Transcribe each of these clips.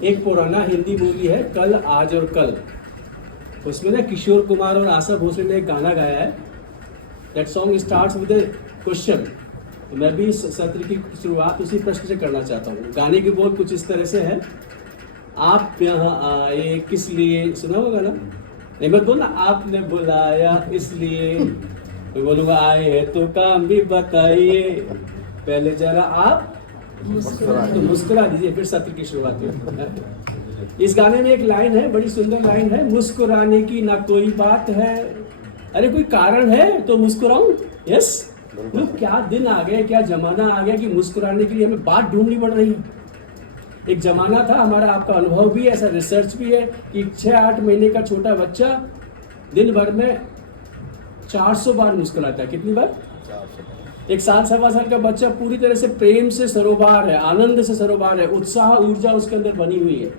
एक पुराना हिंदी मूवी है कल आज और कल, उसमें ना किशोर कुमार और आशा भोसले ने एक गाना गाया है। That song starts with A question. तो मैं भी इस सत्र की शुरुआत उसी प्रश्न से करना चाहता हूँ। गाने के बोल कुछ इस तरह से है, आप यहाँ आए किस लिए, सुना होगा ना? नहीं मत बोलना, आपने बुलाया इसलिए। मैं बोलूँगा आए हैं तो काम भी बताइए, पहले जरा आप तो मुस्कुरा दीजिए, फिर सत्र की शुरुआत हो। इस गाने में एक लाइन है, बड़ी सुंदर लाइन है, मुस्कुराने की ना कोई बात है। अरे कोई कारण है तो मुस्कुराऊं? यस। लोग क्या दिन आ गए, क्या जमाना आ गया कि मुस्कुराने के लिए हमें बात ढूंढनी पड़ रही है। एक जमाना था, हमारा आपका अनुभव भी है, ऐसा रिसर्च भी है कि 6-8 महीने का छोटा बच्चा दिन भर में 400 बार मुस्कुराता है। कितनी बार? 1 साल 1.25 साल का बच्चा पूरी तरह से प्रेम से सरोबार है, आनंद से सरोबार है, उत्साह ऊर्जा उसके अंदर बनी हुई है।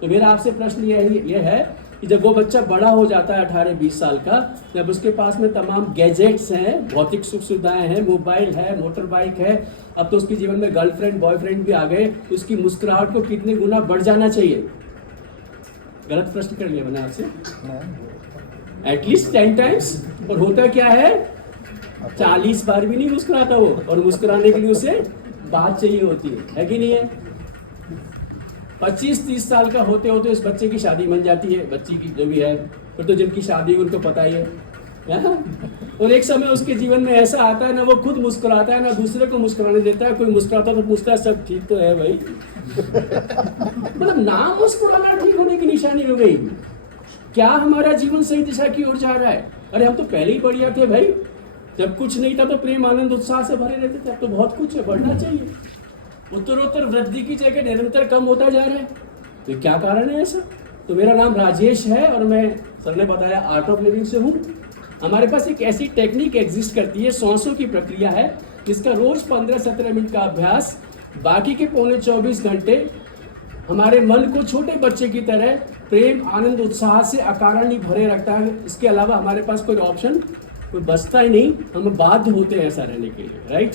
तो मेरा आपसे प्रश्न यह है कि जब वो बच्चा बड़ा हो जाता है 18-20 साल का, जब उसके पास में तमाम गैजेट्स हैं, भौतिक सुख सुविधाएं हैं, मोबाइल है, मोटर बाइक है, अब तो उसके जीवन में गर्लफ्रेंड बॉयफ्रेंड भी आ गए, तो उसकी मुस्कुराहट को कितने गुना बढ़ जाना चाहिए? गलत प्रश्न कर लिया मैंने आपसे। At least 10 times. और होता क्या है, 40 बार भी नहीं मुस्कुराता वो, और मुस्कुराने के लिए उसे बात चाहिए होती है कि नहीं है? 25-30 साल का होते होते उस बच्चे की शादी बन जाती है, बच्ची की जो भी है, फिर तो जिनकी शादी उनको पता ही है। और एक समय उसके जीवन में ऐसा आता है ना, वो खुद मुस्कुराता है ना दूसरे को मुस्कुराने देता है। कोई मुस्कुराता तो पूछता है सब ठीक तो है भाई? मतलब ना मुस्कुराना ठीक होने की निशानी हो गई। क्या हमारा जीवन सही दिशा की ओर जा रहा है? अरे हम तो पहले ही बढ़िया थे भाई, जब कुछ नहीं था तो प्रेम आनंद उत्साह से भरे रहते थे। अब तो बहुत कुछ है, बढ़ना चाहिए। उत्तरोत्तर वृद्धि की जगह निरंतर कम होता जा रहा है, तो क्या कारण है ऐसा? तो मेरा नाम राजेश है और मैं, सर ने बताया, आर्ट ऑफ लिविंग से हूँ। हमारे पास एक ऐसी टेक्निक एग्जिस्ट करती है, सांसों की प्रक्रिया है, जिसका रोज 15-17 मिनट का अभ्यास बाकी के पौने 24 घंटे हमारे मन को छोटे बच्चे की तरह प्रेम आनंद उत्साह से अकारण ही भरे रखता है। इसके अलावा हमारे पास कोई ऑप्शन कोई बचता ही नहीं, हम बाध्य होते हैं ऐसा रहने के लिए, राइट?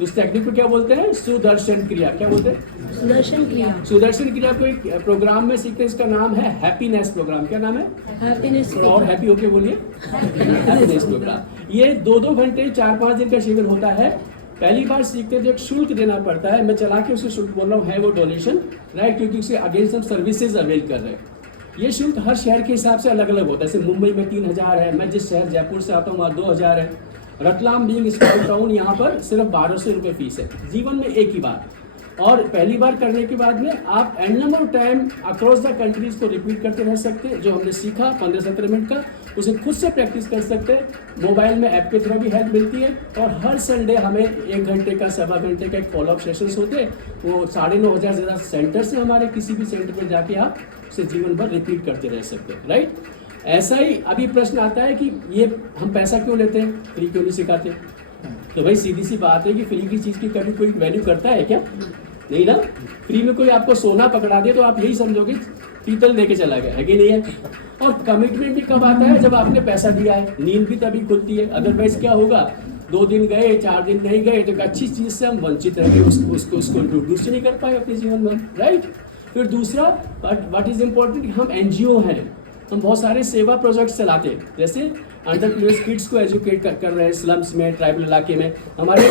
इस टेक्निक को क्या बोलते हैं? सुदर्शन क्रिया। क्या बोलते हैं? सुदर्शन क्रिया। सुदर्शन क्रिया को एक प्रोग्राम में सीखते हैं, इसका नाम है हैप्पीनेस प्रोग्राम। क्या नाम है? हैप्पीनेस। और हैप्पी होके बोलिए, हैप्पीनेस प्रोग्राम। ये 2-2 घंटे 4-5 दिन का शिविर होता है। पहली बार सीखते तो एक शुल्क देना पड़ता है, मैं चला के उसे शुल्क बोल रहा हूँ, है वो डोनेशन, राइट? क्योंकि उसके अगेंस्ट हम सर्विसेज अवेल कर रहे हैं। ये शुल्क हर शहर के हिसाब से अलग अलग होता है। जैसे मुंबई में 3000 है, मैं जिस शहर जयपुर से आता हूँ वहाँ 2000 है। रतलाम बीइंग स्मॉल टाउन, यहाँ पर सिर्फ 1200 रुपये फीस है, जीवन में एक ही बार। और पहली बार करने के बाद में आप and number of time across the countries को रिपीट करते रह सकते हैं। जो हमने सीखा 15-17 मिनट का, उसे खुद से प्रैक्टिस कर सकते हैं। मोबाइल में ऐप के थ्रू भी हेल्प मिलती है। और हर संडे हमें 1 घंटे का 1.25 घंटे का एक फॉलोअप सेशंस होते हैं। वो 9,500 से ज़्यादा सेंटर से, हमारे किसी भी सेंटर पर जाके आप उसे जीवन भर रिपीट करते रह सकते हैं, राइट? ऐसा ही अभी प्रश्न आता है कि ये हम पैसा क्यों लेते हैं, फ्री क्यों नहीं सिखाते? तो भाई सीधी सी बात है कि फ्री की चीज़ की कभी कोई वैल्यू करता है क्या? नहीं ना। फ्री में कोई आपको सोना पकड़ा दे तो आप यही समझोगे पीतल लेके चला गया, है कि नहीं है? और कमिटमेंट भी कब आता है? जब आपने पैसा दिया है। नींद भी तभी खुलती है। अदरवाइज क्या होगा, 2 दिन गए 4 दिन नहीं गए तो एक अच्छी चीज़ से हम वंचित रह गए, उसको इंट्रोड्यूस नहीं कर पाए अपने जीवन में, राइट? फिर दूसरा व्हाट इज इम्पोर्टेंट, हम NGO हैं, हम बहुत सारे सेवा प्रोजेक्ट्स चलाते हैं। जैसे अंडर प्रिविलेज्ड किड्स को एजुकेट कर रहे हैं स्लम्स में, ट्राइबल इलाके में। हमारे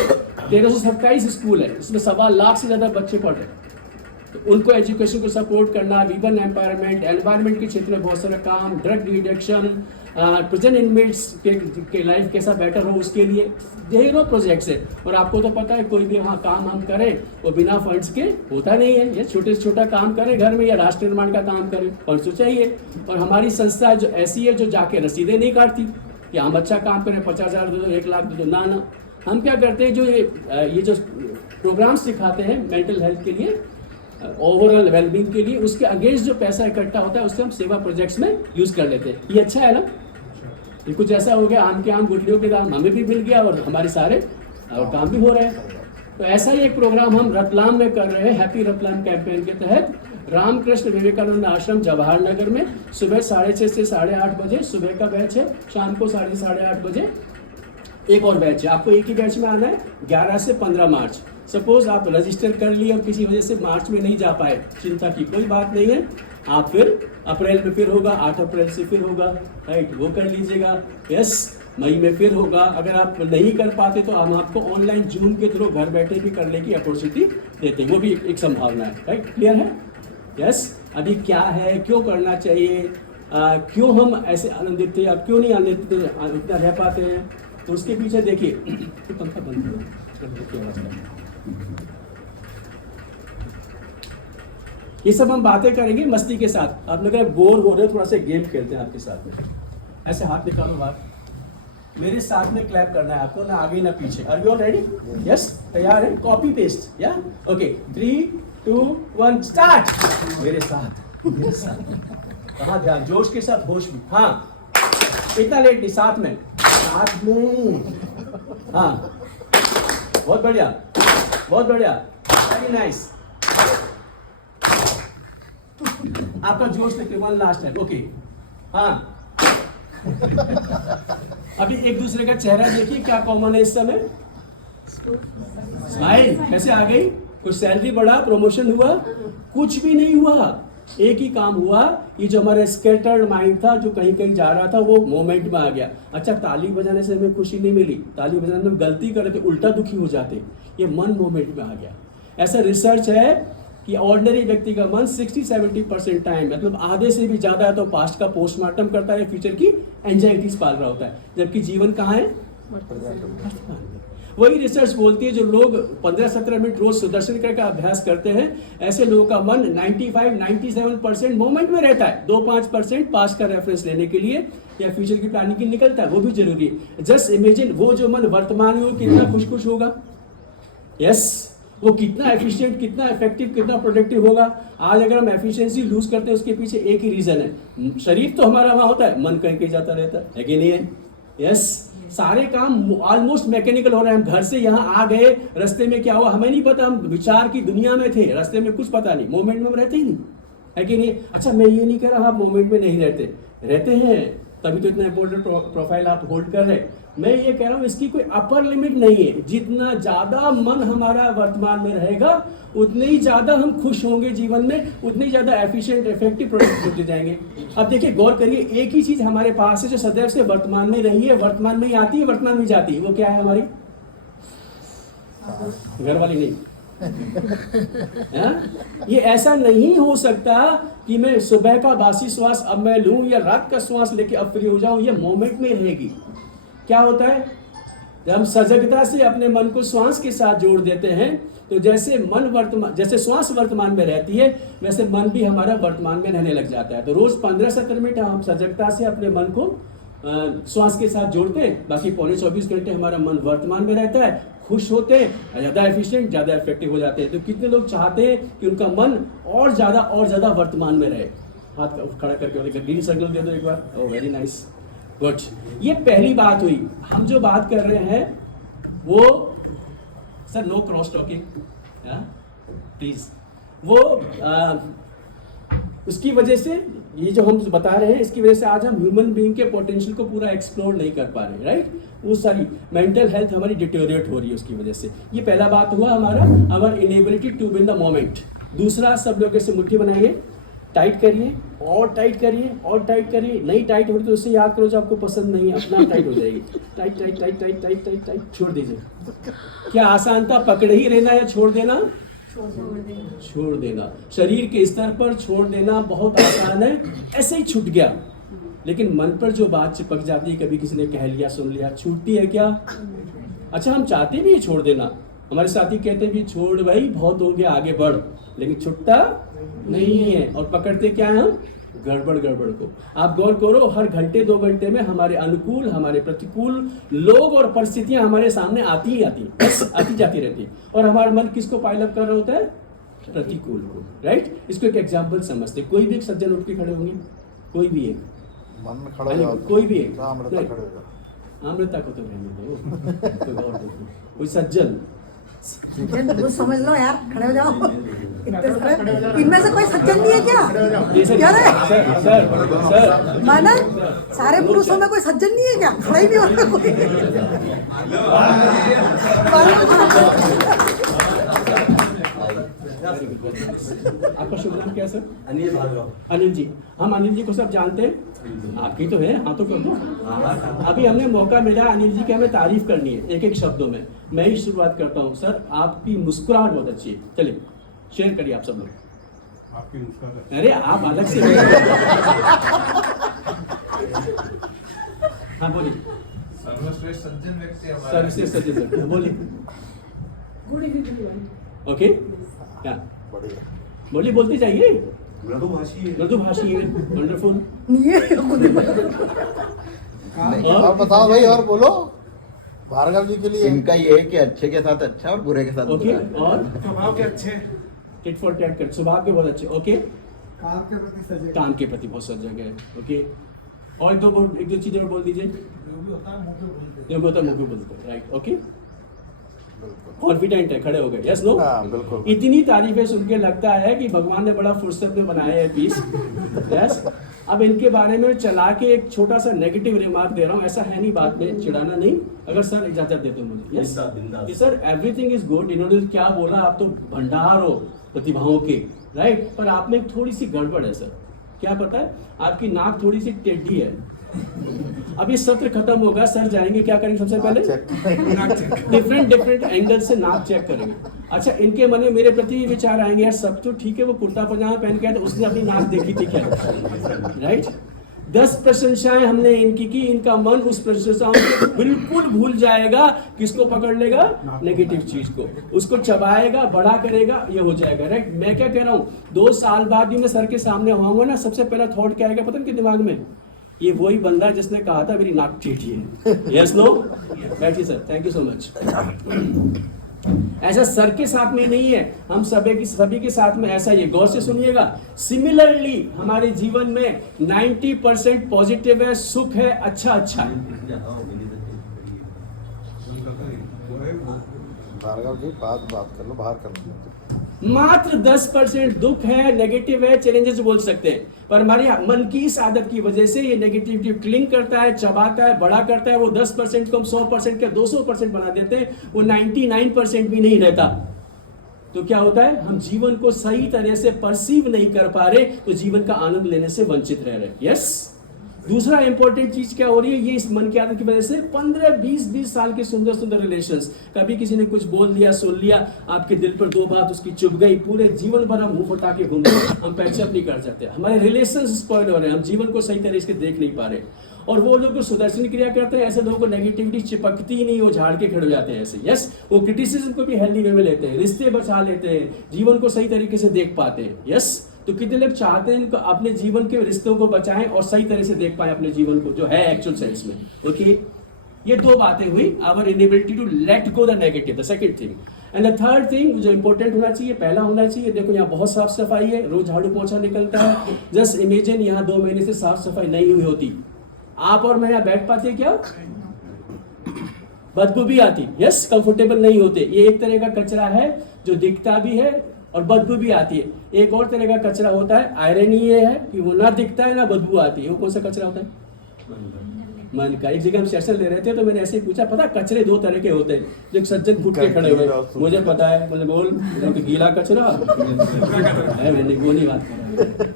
1327 स्कूल है, इसमें 1.25 लाख से ज़्यादा बच्चे पढ़ रहे हैं। तो उनको एजुकेशन को सपोर्ट करना, वीमन एम्पावरमेंट, एनवायरनमेंट के क्षेत्र में बहुत सारा काम, ड्रग रिडक्शन, प्रेजेंट इनमेट्स के लाइफ कैसा बेटर हो उसके लिए ढेरों प्रोजेक्ट्स है। और आपको तो पता है कोई भी वहाँ काम हम करें वो बिना फंड्स के होता नहीं है। ये छोटे से छोटा काम करें घर में या राष्ट्र निर्माण का काम करें, फंड्स तो चाहिए। और हमारी संस्था जो ऐसी है जो जाके रसीदें नहीं काटती कि हम अच्छा काम करें 50,000 दे दो 1 लाख दे दो, ना। हम क्या करते हैं, जो ये जो प्रोग्राम सिखाते हैं मेंटल हेल्थ के लिए, ओवरऑल वेलबींग के लिए, उसके अगेंस्ट जो पैसा इकट्ठा होता है उससे हम सेवा प्रोजेक्ट्स में यूज कर लेते हैं। ये अच्छा है ना? ये कुछ ऐसा हो गया, आम के आम गुठलियों के दाम हमें भी मिल गया और हमारे सारे काम भी हो रहे हैं। तो ऐसा ही एक प्रोग्राम हम रतलाम में कर रहे हैं, हैप्पी रतलाम कैंपेन के तहत। रामकृष्ण विवेकानंद आश्रम जवाहर नगर में सुबह 6:30 से 8:30 बजे सुबह का बैच है, शाम को 8:30 बजे एक और बैच है। आपको एक ही बैच में आना है 11 से 15 मार्च। सपोज आप रजिस्टर कर लिए और किसी वजह से मार्च में नहीं जा पाए, चिंता की कोई बात नहीं है, आप फिर अप्रैल में फिर होगा, 8 अप्रैल से फिर होगा, राइट, वो कर लीजिएगा। यस, मई में फिर होगा। अगर आप नहीं कर पाते तो हम आपको ऑनलाइन जूम के थ्रू घर बैठे भी करने की अपॉर्चुनिटी देते हैं, वो भी एक संभावना है, राइट, क्लियर है? यस, अभी क्या है, क्यों करना चाहिए, क्यों हम ऐसे आनंदित थे, अब क्यों नहीं आनंदित इतना रह पाते हैं, तो उसके पीछे देखिए पंखा बंद करो, ये सब हम बातें करेंगे मस्ती के साथ। आप लोग अगर बोर हो रहे हो, थोड़ा सा गेम खेलते हैं आपके साथ में। ऐसे हाथ निकालो बाहर, मेरे साथ में क्लैप करना है आपको, ना आगे ना पीछे। Are you all ready? Yes, तैयार है? कॉपी पेस्ट, या ओके, 3 2 1 स्टार्ट। मेरे साथ, मेरे साथ, कहाँ ध्यान, जोश के साथ, होश में, हाँ, इतना लेट नहीं, साथ में, साथ में, हाँ, बहुत बढ़िया, बहुत बढ़िया, वेरी नाइस। आपका जोश देखिए, वन लास्ट टाइम, ओके, हाँ। अभी एक दूसरे का चेहरा देखिए, क्या कॉमन है इस समय? स्माइल। कैसे आ गई? कुछ सैलरी बढ़ा, प्रमोशन हुआ? कुछ भी नहीं हुआ, एक ही काम हुआ, ये जो हमारा स्कैटर्ड माइंड था, जो कहीं कहीं जा रहा था, वो मोमेंट में आ गया। अच्छा, ताली बजाने से हमें खुशी नहीं मिली, ताली बजाने में गलती करे तो उल्टा दुखी हो जाते, ये मन मोमेंट में आ गया। ऐसा रिसर्च है कि ऑर्डिनरी व्यक्ति का मन 60-70% टाइम, मतलब आधे से भी ज्यादा है, तो पास्ट का पोस्टमार्टम करता है, फ्यूचर की एंजाइटीज पाल रहा होता है, जबकि जीवन कहाँ है? वही रिसर्च बोलती है, जो लोग 15-17 मिनट रोज सुदर्शन क्रिया का अभ्यास करते हैं, ऐसे लोगों का मन 95-97% मोमेंट में रहता है। 2-5% पास्ट का रेफरेंस लेने के लिए या फ्यूचर की प्लानिंग की निकलता है, वो भी जरूरी है। जस्ट इमेजिन, वो जो मन वर्तमान में हो कितना खुश होगा, यस, वो कितना एफिशिएंट, कितना इफेक्टिव, कितना प्रोडक्टिव होगा। आज अगर हम एफिशिएंसी लूज करते हैं, उसके पीछे एक ही रीजन है, शरीर तो हमारा वहां होता है, मन कहीं कहीं जाता रहता है कि नहीं है? यस, सारे काम ऑलमोस्ट मैकेनिकल हो रहे हैं। हम घर से यहाँ आ गए, रास्ते में क्या हुआ हमें नहीं पता, हम विचार की दुनिया में थे, रास्ते में कुछ पता नहीं, मोमेंट में हम रहते ही नहीं, है कि नहीं? अच्छा, मैं ये नहीं कह रहा आप मोमेंट में नहीं रहते हैं, तभी तो इतना इंपॉर्टेंट प्रोफाइल आप होल्ड कर रहे हैं। मैं ये कह रहा हूँ, इसकी कोई अपर लिमिट नहीं है। जितना ज्यादा मन हमारा वर्तमान में रहेगा, उतने ही ज्यादा हम खुश होंगे जीवन में, उतने ही ज्यादा एफिशिएंट, इफेक्टिव, प्रोडक्टिव होते जाएंगे। अब देखिए, गौर करिए, एक ही चीज हमारे पास है जो सदैव से वर्तमान में रही है, वर्तमान में ही आती है, वर्तमान में जाती है, वो क्या है? हमारी घर वाली नहीं। ये ऐसा नहीं हो सकता कि मैं सुबह का बासी श्वास अब मैं लूं या रात का श्वास लेके अब फ्री हो जाऊं, ये मोमेंट में रहेगी। क्या होता है? जब हम सजगता से अपने मन को श्वास के साथ जोड़ देते हैं, तो जैसे जैसे श्वास वर्तमान में रहती है, वैसे मन भी हमारा वर्तमान में रहने लग जाता है। तो रोज 15-17 मिनट हम सजगता से अपने मन को श्वास के साथ जोड़ते हैं, बाकी पौने 24 घंटे हमारा मन वर्तमान में रहता है, खुश होते हैं, ज्यादा एफिशिएंट, ज्यादा इफेक्टिव हो जाते हैं। तो कितने लोग चाहते हैं कि उनका मन और ज्यादा वर्तमान में रहे? हाथ खड़ा करके ग्रीन सर्कल दे दो एक बार। ओह, वेरी नाइस, गुड। ये पहली बात हुई। हम जो बात कर रहे हैं वो, sir no cross talking please, वो उसकी वजह से, ये जो हम बता रहे हैं, इसकी वजह से आज हम ह्यूमन बीइंग के पोटेंशियल को पूरा एक्सप्लोर नहीं कर पा रहे, राइट? वो सारी मेंटल हेल्थ हमारी डिटोरिएट हो रही है उसकी वजह से। ये पहला बात हुआ हमारा, our inability to be in the moment. दूसरा, सब लोग ऐसे मुट्ठी बनाइए, टाइट करिए और टाइट करिए और टाइट करिए। नहीं टाइट हो रही तो उससे याद करो जो आपको पसंद नहीं है, अपना टाइट हो जाएगी। Tight tight tight tight tight tight tight, छोड़ दीजिए। क्या आसान था? पकड़ ही रहना या छोड़ देना? छोड़ देना। शरीर के स्तर पर छोड़ देना बहुत आसान है, ऐसे ही छूट गया। लेकिन मन पर जो बात चिपक जाती है, कभी किसी ने कह लिया, सुन लिया, छूटती है क्या? अच्छा, हम चाहते भी छोड़ देना, हमारे साथी कहते भी छोड़ भाई, बहुत हो गया, आगे बढ़, लेकिन छुट्टा नहीं है। और पकड़ते क्या है हम? गड़बड़ को। आप गौर करो, हर घंटे 2 घंटे में हमारे अनुकूल, हमारे प्रतिकूल लोग और परिस्थितियां हमारे सामने आती जाती रहती। और हमारा मन किसको पाइल अप कर रहा होता है? प्रतिकूल को, राइट? इसको एक एग्जाम्पल समझते। कोई भी एक सज्जन उठ के खड़े होंगे, कोई भी एक मन में खड़ा, कोई भी एक, अमृता को तो रहने दो, कोई सज्जन वो समझ लो यार, खड़े हो जाओ। इनमें से कोई सज्जन नहीं है क्या? क्या रे सर माना, सारे पुरुषों में कोई सज्जन नहीं है क्या? खड़ा ही नहीं होता कोई। आपका शुभ नाम क्या है सर? अनिल भार्गव। अनिल जी, हम अनिल जी को सब जानते हैं, आपकी तो है, हाँ तो कर दो। अभी हमने मौका मिला अनिल जी की हमें तारीफ करनी है एक एक शब्दों में। मैं ही शुरुआत करता हूँ। सर आपकी मुस्कुराहट बहुत अच्छी है, चलिए शेयर करिए आप सब लोग। आपकी मुस्कुराहट। अरे आप अलग से हाँ बोलिए। सर्वश्रेष्ठ सज्जन व्यक्ति हमारे। सर्वश्रेष्ठ सज्जन व्यक्ति, बोलिए। Good evening. ओके, क्या बोलिए, बोलते जाइए। मृदुभाषी है। मृदुभाषी है, वंडरफुल। ये खुद और बताओ भाई, और बोलो भार्गव जी के लिए। इनका ये है कि अच्छे के साथ अच्छा और बुरे के साथ ओके, बुरा। और स्वभाव के अच्छे। टिट फॉर टैट कर, स्वभाव के बहुत अच्छे। ओके, काम के प्रति सजग। काम के प्रति बहुत सजग है। ओके, और एक दो चीजें और बोल दीजिए। जो भी होता है मुंह पे बोलते जो होता है मुंह पे बोलते हैं, राइट। ओके, कॉन्फिडेंट है, खड़े हो गए। Yes no? हाँ, बिल्कुल। इतनी तारीफें सुन के लगता है कि भगवान ने बड़ा फुर्सत में बनाया है पीस। यस, अब इनके बारे में चला के एक छोटा सा नेगेटिव रिमार्क दे रहा हूँ, ऐसा है नहीं, बात में चिढ़ाना नहीं, अगर सर इजाजत दे दो मुझे। यस बिंदास। Sir, everything is good. इन्होंने क्या बोला, आप तो भंडार हो प्रतिभाओं के, राइट, पर आप में एक थोड़ी सी गड़बड़ है सर। क्या पता है? आपकी नाक थोड़ी सी टेढ़ी है। अब ये सत्र खत्म होगा, सर जाएंगे, क्या करेंगे सबसे पहले? डिफरेंट एंगल से नाक चेक करेंगे। अच्छा, इनके मन में मेरे प्रति ये विचार आएंगे, यार सब तो ठीक है, वो कुर्ता पजामा पहन के आया तो उसने अपनी नाक देखी थी क्या? राइट। 10 प्रशंसाएं हमने इनकी की, इनका मन उस प्रशंसाओं को बिल्कुल भूल जाएगा। किसको पकड़ लेगा? नेगेटिव चीज को, उसको चबाएगा, बड़ा करेगा, ये हो जाएगा। राइट। मैं क्या कह रहा हूँ, 2 साल बाद भी मैं सर के सामने आऊंगा ना, सबसे पहला थॉट क्या आएगा पता है दिमाग में? ये वही बंदा जिसने कहा था मेरी नाक टेढ़ी है। Yes no? बैठिए sir, thank you so much. ऐसा सर के साथ में नहीं है, हम सभी के साथ में ऐसा ही है। गौर से सुनिएगा। सिमिलरली हमारे जीवन में 90% पॉजिटिव है, सुख है, अच्छा है। भार्गव जी बात कर लो, बाहर कर लो। मात्र 10% दुख है, नेगेटिव है, चैलेंजेस बोल सकते हैं, पर हमारे मन की इस आदत की वजह से ये नेगेटिविटी क्लिंग करता है, चबाता है, बड़ा करता है। वो 10% को हम 100% के 200% बना देते हैं, वो 99% भी नहीं रहता। तो क्या होता है, हम जीवन को सही तरह से परसीव नहीं कर पा रहे, तो जीवन का आनंद लेने से वंचित रह रहे। यस। दूसरा इंपॉर्टेंट चीज क्या हो रही है, ये इस मन की आदत की वजह से 15-20 साल के सुंदर रिलेशंस, कभी किसी ने कुछ बोल दिया, सुन लिया, आपके दिल पर 2 बात उसकी चुभ गई, पूरे जीवन भर हम मुंह फटा के घूम रहे, हम पैचअप नहीं कर सकते, हमारे रिलेशन स्पॉइल हो रहे हैं, हम जीवन को सही तरह से देख नहीं पा रहे। और वो लोग जो सुदर्शन क्रिया करते हैं, ऐसे लोगों को नेगेटिविटी चिपकती ही नहीं, वो झाड़ के खड़े हो जाते हैं ऐसे। यस, वो क्रिटिसिज्म को भी हेल्दी वे में लेते हैं, रिश्ते बचा लेते हैं, जीवन को सही तरीके से देख पाते हैं। यस, तो कितने लोग चाहते हैं अपने जीवन के रिश्तों को बचाएं और सही तरह से देख पाए अपने जीवन को, जो है एक्चुअल सेंस में। ओके, ये 2 बातें हुई, our inability to let go the negative, the second thing. And the third thing जो इंपॉर्टेंट होना चाहिए, पहला होना चाहिए, देखो यहाँ बहुत साफ सफाई है, रोज झाड़ू पोछा निकलता है। जस्ट इमेजिन यहाँ 2 महीने से साफ सफाई नहीं हुई होती, आप और मैं यहाँ बैठ पाते क्या? बदबू भी आती। यस, कंफर्टेबल नहीं होते। ये एक तरह का कचरा है जो दिखता भी है और बदबू भी आती है। एक और तरह का कचरा होता है, आयरनी ये है कि वो ना दिखता है ना बदबू आती है। वो कौन सा कचरा होता है? मन का। एक जगह हम सेशन ले रहे थे तो मैंने ऐसे ही पूछा, पता कचरे 2 तरह के होते हैं। जो सज्जन फुट के खड़े हुए, मुझे पता है, बोले बोल, गीला कचरा मैंने वो नहीं बात कर रहा।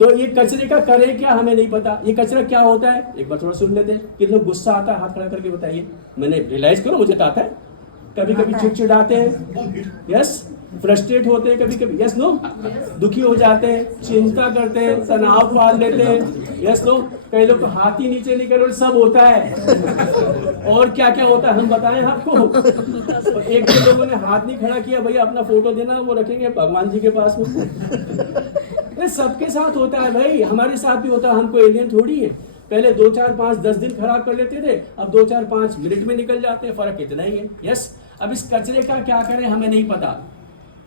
तो ये कचरे का करे क्या हमें नहीं पता। ये कचरा क्या होता है, एक बार थोड़ा सुन लेते हैं। कितने लोग गुस्सा आता है, हाथ खड़ा करके बताइए। मैंने रियलाइज करो, मुझे तो आता है। कभी कभी चिड़चिड़ाते हैं, यस, फ्रस्ट्रेट होते हैं कभी कभी, यस नो, दुखी हो जाते हैं, चिंता करते हैं, तनाव पाल लेते हैं, यस नो। कई लोग तो हाथ ही नीचे नहीं कर, सब होता है। और क्या क्या होता है हम बताएं आपको। तो एक दो लोगों ने हाथ नहीं खड़ा किया, भैया अपना फोटो देना, वो रखेंगे भगवान जी के पास में। सबके साथ होता है भाई, हमारे साथ भी होता है, हमको एलियन थोड़ी है। पहले 2, 4, 5, 10 दिन खराब कर लेते थे, अब 2, 4, 5 मिनट में निकल जाते हैं, फर्क इतना ही है। यस, अब इस कचरे का क्या करें हमें नहीं पता।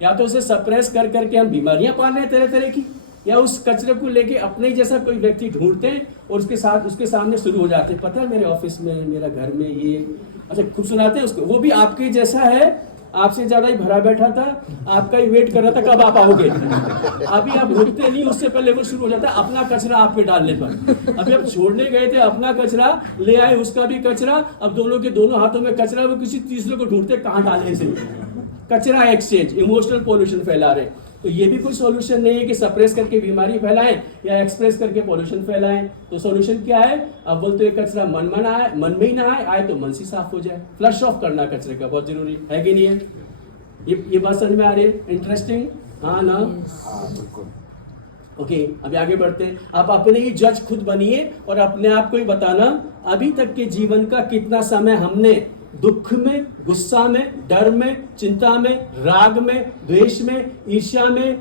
या तो उसे सप्रेस कर करके हम बीमारियां पाल रहे हैं तरह तरह की, या उस कचरे को लेके अपने जैसा कोई व्यक्ति ढूंढते हैं और उसके सामने शुरू हो जाते हैं। पता है मेरे ऑफिस में, मेरा घर में ये, अच्छा खूब सुनाते हैं उसको, वो भी आपके जैसा है, आपसे ज्यादा ही भरा बैठा था, आपका ही वेट कर रहा था कब आप आओगे। अभी आप रुकते नहीं, उससे पहले वो शुरू हो जाता है अपना कचरा आप पे डालने पर। अभी आप छोड़ने गए थे अपना कचरा, ले आए उसका भी कचरा, अब दोनों के दोनों हाथों में कचरा, वो किसी तीसरे को ढूंढते कहाँ डाले इसे। कचरा एक्सचेंज, इमोशनल पोल्यूशन फैला रहे। तो ये भी कोई सॉल्यूशन नहीं है कि सप्रेस करके बीमारी फैलाएं या एक्सप्रेस करके पॉल्यूशन फैलाएं। तो सॉल्यूशन क्या है? अब बोलते ये कचरा मन में ही ना आए तो मन से साफ हो जाए। फ्लश ऑफ करना कचरे का बहुत जरूरी है कि नहीं है? ये बात समझ में आ रही है? इंटरेस्टिंग, हाँ ना? हाँ बिल्कुल। ओके, अभी आगे बढ़ते हैं। आप अपने ही जज खुद बनिए और अपने आप को ही बताना अभी तक के जीवन का कितना समय हमने दुख में, गुस्सा में, डर में, चिंता में, राग में, द्वेष में, ईर्ष्या में,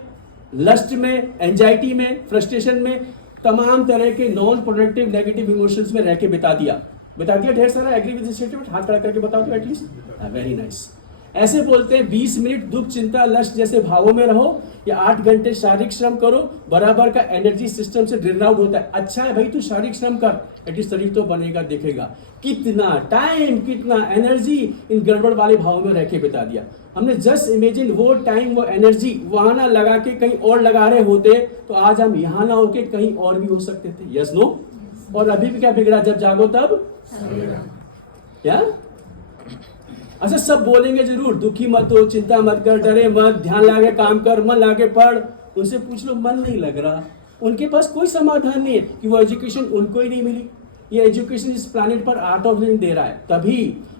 लस्ट में, एंजाइटी में, फ्रस्ट्रेशन में, तमाम तरह के नॉन प्रोडक्टिव नेगेटिव इमोशंस में रह के बिता दिया ढेर सारा। Agree with this statement? हाथ खड़ा करके बताओ तो एटलीस्ट। Very nice. ऐसे बोलते हैं 20 मिनट दुख, चिंता, लस्ट जैसे भावों में रहो या 8 घंटे शारीरिक श्रम करो, बराबर का एनर्जी सिस्टम से ड्रेन आउट होता है। अच्छा है भाई, तू शारीरिक श्रम कर, एटलीस्ट शरीर तो बनेगा, देखेगा। कितना टाइम, कितना एनर्जी इन गड़बड़ वाले भावों में रह के बिता दिया हमने। जस्ट इमेजिन वो टाइम, वो एनर्जी वहां ना लगा के कहीं और लगा रहे होते तो आज हम यहाँ ना होके कहीं और भी हो सकते थे। Yes no? और अभी भी क्या बिगड़ा? जब जागो तब क्या? अच्छा, सब बोलेंगे जरूर, दुखी मत हो, चिंता मत कर, डरे मत, ध्यान लगा के काम कर, मन लगा के पढ़। उनसे पूछ लो, मन नहीं लग रहा। उनके पास कोई समाधान नहीं है कि वो एजुकेशन उनको ही नहीं मिली। ये एजुकेशन इस प्लैनेट पर आर्ट ऑफ लिविंग दे रहा है। तभी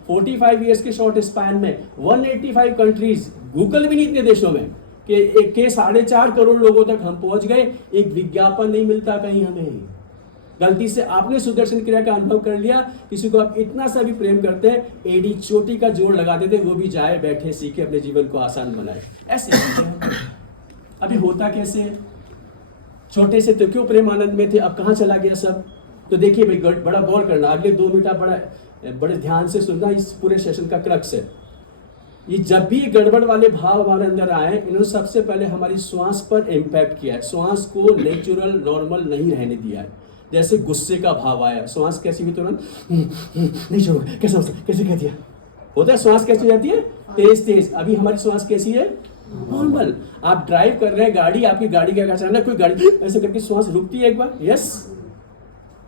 45 इयर्स के शॉर्ट स्पैन में 185 कंट्रीज, गूगल भी नहीं इतने देशों में के 4.5 करोड़ लोगों तक हम पहुंच गए। एक विज्ञापन नहीं मिलता कहीं हमें। गलती से आपने सुदर्शन क्रिया का अनुभव कर लिया, किसी को आप इतना सा भी प्रेम करते हैं, एडी चोटी का जोड़ लगा देते, वो भी जाए, बैठे, सीखे, अपने जीवन को आसान बनाए। ऐसे अभी होता कैसे? छोटे से तो क्यों प्रेम आनंद में थे, अब कहां चला गया सब? तो देखिए भाई, बड़ा गौर करना, अगले 2 मिनट आप बड़े ध्यान से सुनना। इस पूरे सेशन का क्रक्स है ये। जब भी गड़बड़ वाले भाव हमारे अंदर आए, इन्होंने सबसे पहले हमारी श्वास पर इम्पैक्ट किया है। श्वास को नेचुरल, नॉर्मल नहीं रहने दिया है। जैसे गुस्से का भाव आया, श्वास कैसी हुई तुरंत नहीं छोड़ो, कैसे कह दिया होता है? श्वास कैसी जाती है? तेज तेज। अभी हमारी श्वास कैसी है? नॉर्मल। आप ड्राइव कर रहे हैं गाड़ी, आपकी गाड़ी का अचानक कोई गाड़ी ऐसे करके श्वास रुकती है एक बार? यस।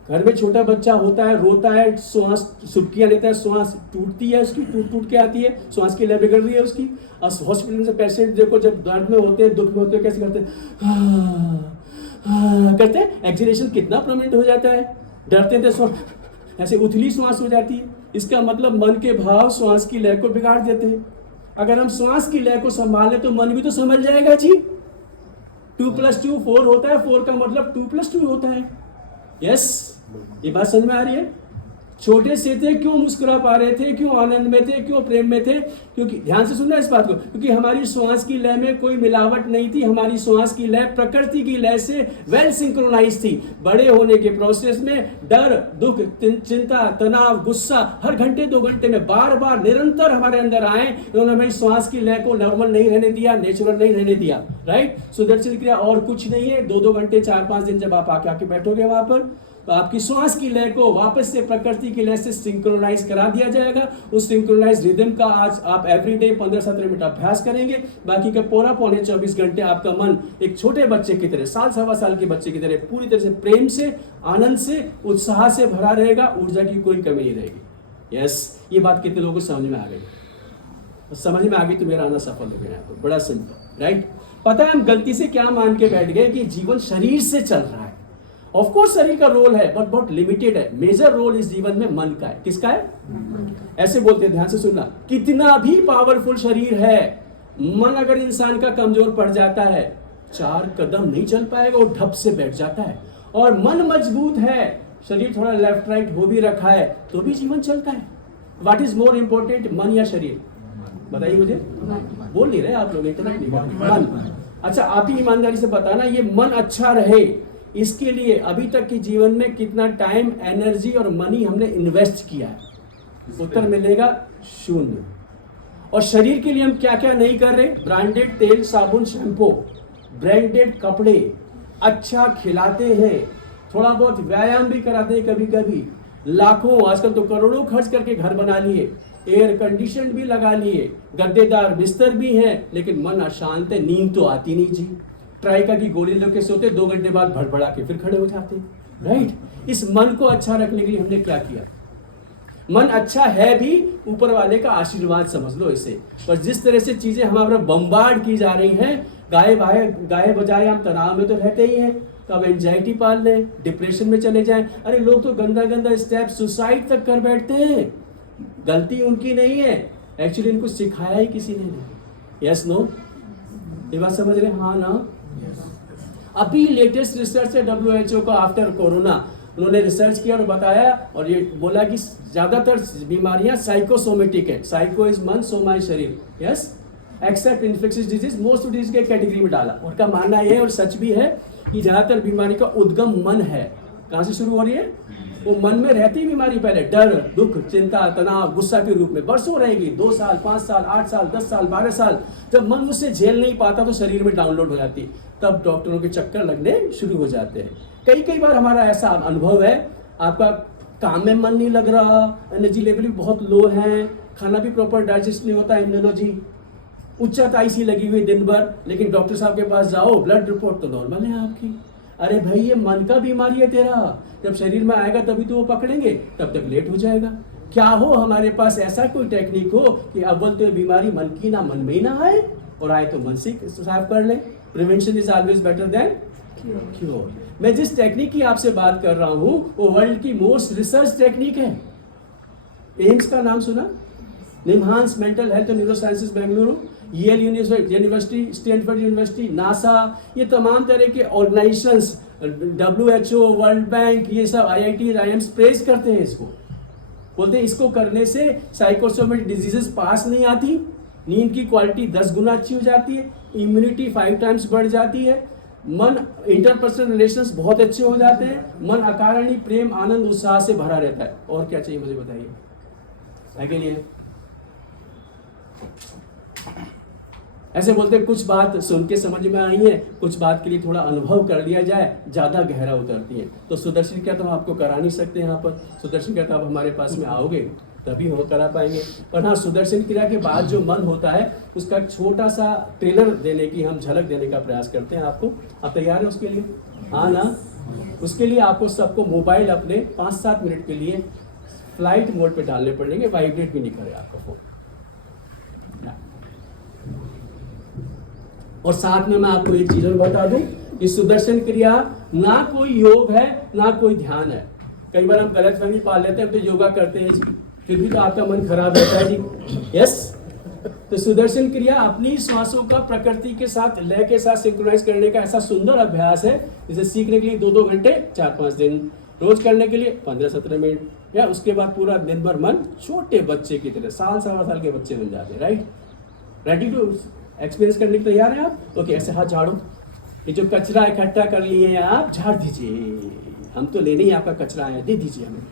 घर में छोटा बच्चा होता है, रोता है, श्वास सुबकियां लेता है, श्वास टूटती है उसकी, टूट के आती है, श्वास की लय बिगड़ रही है उसकी। हॉस्पिटल से पेशेंट देखो, जब दर्द में होते हैं, दुख में होते हैं, कैसे करते हैं? करते हैं। एक्सीलेशन कितना प्रोमिनेंट हो जाता है। डरते थे श्वास ऐसे उथली श्वास हो जाती है। इसका मतलब मन के भाव श्वास की लय को बिगाड़ देते हैं। अगर हम श्वास की लय को संभालें तो मन भी तो समझ जाएगा जी। 2 + 2 4 होता है, 4 का मतलब 2 + 2 होता है। यस, ये बात समझ में आ रही है? छोटे से थे, क्यों मुस्कुरा पा रहे थे, क्यों आनंद में थे, क्यों प्रेम में थे? क्योंकि ध्यान से सुनना इस बात को, क्योंकि हमारी श्वास की लय में कोई मिलावट नहीं थी। हमारी श्वास की लय प्रकृति की लय से वेल सिंक्रोनाइज थी। बड़े होने के प्रोसेस में डर, दुख, चिंता, तनाव, गुस्सा हर घंटे 2 घंटे में बार बार निरंतर हमारे अंदर आए। उन्होंने हमारी श्वास की लय को नॉर्मल नहीं रहने दिया, नेचुरल नहीं रहने दिया। राइट? सुदर्शन क्रिया और कुछ नहीं है। 2-2 घंटे, 4-5 दिन जब आप आके बैठोगे वहां पर, तो आपकी श्वास की लय को वापस से प्रकृति की लय से सिंक्रोनाइज करा दिया जाएगा। उस सिंक्रोनाइज रिदम का आज आप एवरीडे 15-17 मिनट अभ्यास करेंगे। बाकी का पूरा पौने 24 घंटे आपका मन एक छोटे बच्चे की तरह, 1.5 के बच्चे की तरह पूरी तरह से प्रेम से, आनंद से, उत्साह से भरा रहेगा। ऊर्जा की कोई कमी नहीं रहेगी। यस, ये बात कितने लोगों को समझ में आ गई? समझ में आ गई तो मेरा आना सफल हो गया। आपको बड़ा सिंपल, राइट? पता है हम गलती से क्या मान के बैठ गए कि जीवन शरीर से चल रहा है। ऑफ कोर्स शरीर का रोल है, बट बहुत लिमिटेड है। मेजर रोल इस जीवन में मन का है। किसका है? ऐसे बोलते हैं, ध्यान से सुनना, कितना भी पावरफुल शरीर है, मन अगर इंसान का कमजोर पड़ जाता है, 4 कदम नहीं चल पाएगा, वो ढप से बैठ जाता है। और मन मजबूत है, शरीर थोड़ा लेफ्ट राइट हो भी रखा है, तो भी जीवन चलता है। व्हाट इज मोर इंपॉर्टेंट, मन या शरीर? बताइए मुझे। बोल नहीं रहे आप लोग, मन। अच्छा, आप ही ईमानदारी से बताना, ये मन अच्छा रहे इसके लिए अभी तक के जीवन में कितना टाइम, एनर्जी और मनी हमने इन्वेस्ट किया है? उत्तर मिलेगा 0। और शरीर के लिए हम क्या क्या नहीं कर रहे? ब्रांडेड तेल, साबुन, शैम्पू, ब्रांडेड कपड़े, अच्छा खिलाते हैं, थोड़ा बहुत व्यायाम भी कराते हैं कभी कभी, लाखों, आजकल तो करोड़ों खर्च करके घर बना लिए, एयर कंडीशन भी लगा लिए, गद्देदार बिस्तर भी हैं, लेकिन मन अशांत है, नींद तो आती नहीं जी। ट्राइका की गोली लेके सोते, 2 घंटे बाद भड़बड़ा के फिर खड़े हो जाते। राइट? इस मन को अच्छा रखने के लिए हमने क्या किया? मन अच्छा है भी ऊपर वाले का आशीर्वाद समझ लो इसे। पर जिस तरह से चीजें हमारे बम्बार्ड की जा रही हैं, गाये बजाय हम तनाव में तो रहते ही हैं, तो अब एंजाइटी पाल लें, डिप्रेशन में चले जाएं। अरे लोग तो गंदा गंदा स्टेप सुसाइड तक कर बैठते हैं। गलती उनकी नहीं है, एक्चुअली इनको सिखाया ही किसी ने नहीं। यस नो, ये बात समझ रहे? हाँ ना। अभी लेटेस्ट रिसर्च है WHO का आफ्टर कोरोना, उन्होंने रिसर्च किया और बताया और ये बोला कि ज्यादातर बीमारियां साइकोसोमेटिक है। साइको इज मन, सोमा इज शरीर। Yes, except infectious disease, most disease के कैटेगरी में डाला। उनका मानना यह और सच भी है कि ज्यादातर बीमारी का उद्गम मन है। कहां से शुरू हो रही है? वो मन में रहती बीमारी पहले, डर, दुख, चिंता, तनाव, गुस्सा के रूप में बरसों रहेगी, 2 साल, 5 साल, 8 साल, 10 साल, 12 साल। जब मन उससे झेल नहीं पाता तो शरीर में डाउनलोड हो जाती, तब डॉक्टरों के चक्कर लगने शुरू हो जाते हैं। कई बार हमारा ऐसा अनुभव है, आपका काम में मन नहीं लग रहा, एनर्जी लेवल भी बहुत लो है, खाना भी प्रॉपर डाइजेस्ट नहीं होता, इम्यूनोलॉजी उच्चताई सी लगी हुई दिन भर, लेकिन डॉक्टर साहब के पास जाओ, ब्लड रिपोर्ट तो नॉर्मल है आपकी। अरे भाई, ये मन का बीमारी है तेरा, जब शरीर में आएगा तभी तो वो पकड़ेंगे, तब तक लेट हो जाएगा। क्या हो हमारे पास ऐसा कोई टेक्निक हो कि अव्वल तो बीमारी मन की ना मन में ही ना आए, और आए तो मन से साफ कर ले। Prevention is always better than cure. मैं जिस टेक्निक की आपसे बात कर रहा हूं वो वर्ल्ड की मोस्ट रिसर्च टेक्निक है। एम्स का नाम सुना? NIMHANS mental health and neuro sciences Bengaluru, Yale University, Stanford University, NASA, ये तमाम तरह के ऑर्गेनाइजेशंस, WHO, वर्ल्ड बैंक, ये सब IIT, IIMs प्रेज करते हैं इसको। बोलते हैं इसको करने से साइकोसोमेटिक डिजीजेस पास नहीं आती, नींद की क्वालिटी 10 गुना अच्छी हो जाती है, इम्यूनिटी 5 टाइम्स बढ़ जाती है, मन, इंटरपर्सनल रिलेशंस बहुत अच्छे हो जाते हैं, मन अकारणीय प्रेम, आनंद, उत्साह से भरा रहता है। और क्या चाहिए मुझे बताइए? आगे लिए ऐसे बोलते कुछ बात सुन के समझ में आई है, कुछ बात के लिए थोड़ा अनुभव कर लिया जाए, ज्यादा गहरा उतरती है। तो सुदर्शन क्रिया तो हम आपको करा नहीं सकते यहाँ पर। सुदर्शन क्रिया तो आप हमारे पास में आओगे तभी हो करा पाएंगे। पर हाँ, सुदर्शन क्रिया के बाद जो मन होता है उसका छोटा सा ट्रेलर देने की, हम झलक देने का प्रयास करते हैं आपको। आप तैयार हैं उसके लिए? हाँ ना। उसके लिए आपको सबको मोबाइल अपने 5-7 मिनट के लिए फ्लाइट मोड पे डालने पड़ेंगे, वाइब्रेट भी नहीं करे आपका फोन। और साथ में मैं आपको एक चीज और बता दूं कि सुदर्शन क्रिया ना कोई योग है ना कोई ध्यान है। कई बार हम गलतफहमी पाल लेते हैं, तो योगा करते हैं जी, फिर भी तो आपका मन खराब रहता है जी। यस, तो सुदर्शन क्रिया अपनी श्वासों का प्रकृति के साथ, लय के साथ सिंक्रोनाइज करने का ऐसा सुंदर अभ्यास है, जिसे सीखने के लिए 2-2 घंटे 4-5 दिन, रोज करने के लिए 15-17 मिनट, या उसके बाद पूरा दिन भर मन छोटे बच्चे की तरह, 1-1.25 साल के बच्चे बन जाते हैं। राइट, रेडी टू एक्सपीरियंस करने के तैयार हैं आप? ओके, ऐसे हाथ झाड़ो। ये जो कचरा इकट्ठा कर लिए हैं आप, झाड़ दीजिए। हम तो लेने ही आपका कचरा है, दे दीजिए हमें।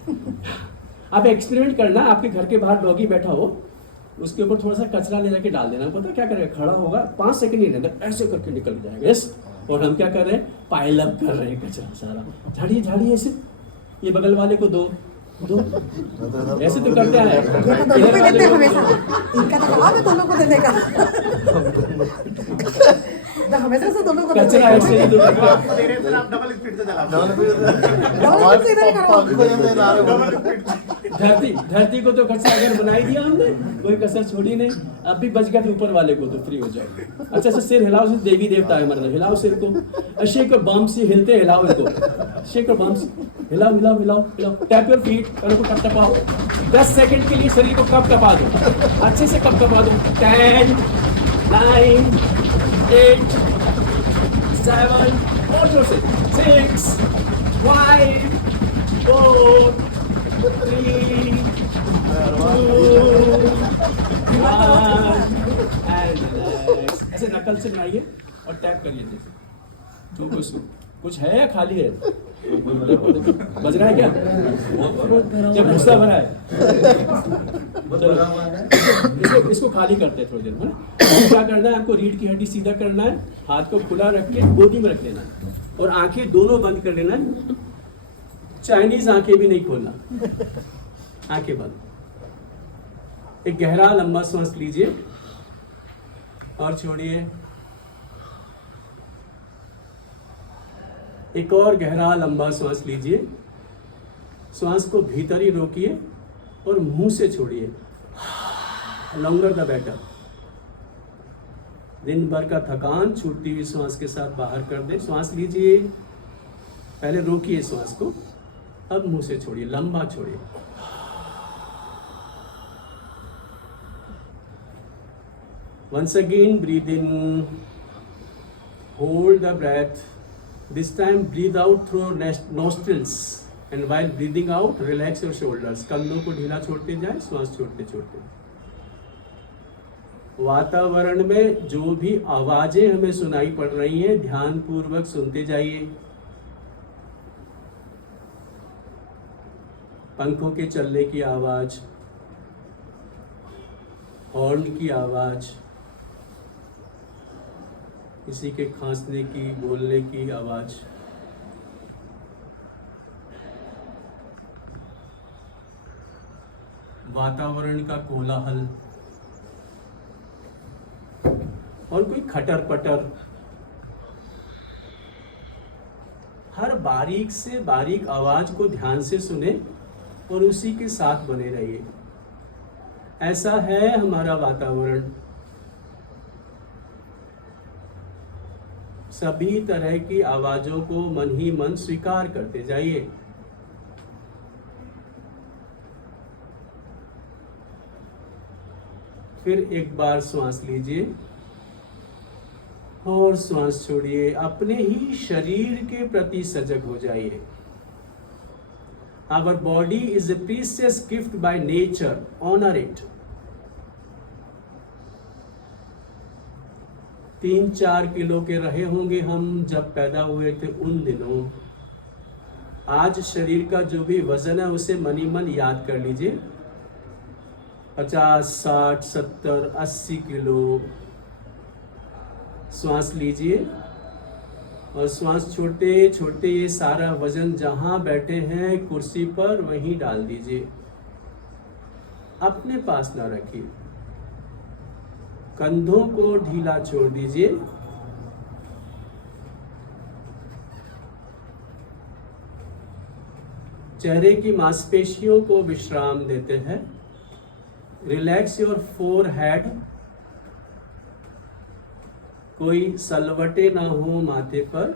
आप एक्सपेरिमेंट करना, आपके घर के बाहर डॉगी बैठा हो, उसके ऊपर थोड़ा सा कचरा ले जाके डाल देना। पता क्या करेगा? खड़ा होगा, 5 सेकंड ही अंदर ऐसे करके निकल जाएगा। यस, और हम क्या कर रहे हैं? पाइल अप कर रहे हैं कचरा सारा। झाड़िए झाड़िए ऐसे, ये बगल वाले को दो, ऐसे तो करते हैं। दोनों को देते हैं हमेशा, इनका तो जवाब है दोनों को देने का। तो हमेशा से दोनों को कचरा ऐसे ही दो। धरती को तो कचरा अगर बनाई दिया हमने, कोई कसर छोड़ी नहीं। अब भी बच गया तो ऊपर वाले को तो फ्री हो जाएगी। अच्छा से सिर हिलाओ, से देवी देवता है मतलब, हिलाओ सिर को, शेक बम से हिलते हिलाओ इनको, शेक बम से हिलाओ हिलाओ हिलाओ हिलाओ। टैप योर फीट, पैरों को टपटपाओ। 10 सेकंड के लिए शरीर को कप टपा दो, अच्छे से कप टपा दो। 10, 9, 8, 7, और जोर से 6, 5, 4, 3, 2, 1 and relax। ऐसे नकल से बनाइए और टैप करिए जैसे। तो कुछ है या खाली है? बज रहा है क्या? क्या भूसा भरा है? चलो इसको खाली करते हैं थोड़ी देर में। क्या करना है आपको? रीढ़ की हड्डी सीधा करना है, हाथ को खुला रख के गोदी में रख लेना है और आंखें दोनों बंद कर लेना है। चाइनीज आंखें भी नहीं खोलना, आंखें बंद। एक गहरा लंबा सांस लीजिए और छोड़िए। एक और गहरा लंबा सांस लीजिए, श्वास को भीतर ही रोकिए और मुंह से छोड़िए, लॉन्गर द बेटर। दिन भर का थकान छूटती हुई श्वास के साथ बाहर कर दे। श्वास लीजिए, पहले रोकिए श्वास को, अब मुंह से छोड़िए, लंबा छोड़िए। Once again, breathe in, hold the breath. This time breathe out through nostrils, and while breathing out, relax your shoulders. कंधों को ढीला छोड़ते जाए, श्वास छोड़ते छोड़ते। वातावरण में जो भी आवाजें हमें सुनाई पड़ रही हैं, ध्यान पूर्वक सुनते जाइए। पंखों के चलने की आवाज, हॉर्न की आवाज, किसी के खांसने की, बोलने की आवाज, वातावरण का कोलाहल और कोई खटर पटर। हर बारीक से बारीक आवाज को ध्यान से सुने और उसी के साथ बने रहिए। ऐसा है हमारा वातावरण। सभी तरह की आवाजों को मन ही मन स्वीकार करते जाइए। फिर एक बार श्वास लीजिए और श्वास छोड़िए। अपने ही शरीर के प्रति सजग हो जाइए। Our body is a precious gift by nature. Honor it. 3-4 kilo के रहे होंगे हम जब पैदा हुए थे उन दिनों। आज शरीर का जो भी वजन है उसे मनी मन याद कर लीजिए। 50, 60, 70, 80 किलो। श्वास लीजिए और श्वास छोड़ते छोड़ते ये सारा वजन जहां बैठे हैं कुर्सी पर वहीं डाल दीजिए। अपने पास ना रखिए। कंधों को ढीला छोड़ दीजिए। चेहरे की मांसपेशियों को विश्राम देते हैं। Relax your forehead. कोई सलवटे ना हो माथे पर।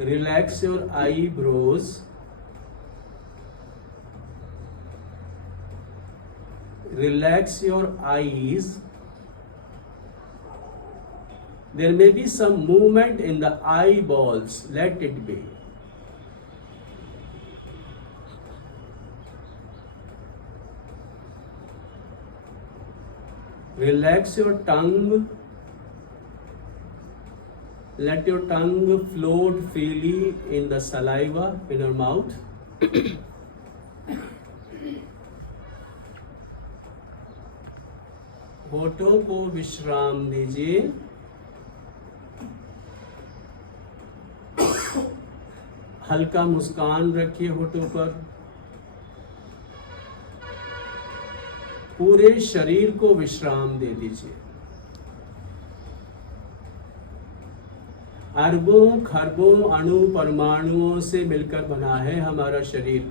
Relax your eyebrows. Relax your eyes. There may be some movement in the eyeballs. Let it be. Relax your tongue. Let your tongue float freely in the saliva in your mouth. होठों को विश्राम दीजिए। हल्का मुस्कान रखिए होठों पर। पूरे शरीर को विश्राम दे दीजिए। अरबों खरबों अणु परमाणुओं से मिलकर बना है हमारा शरीर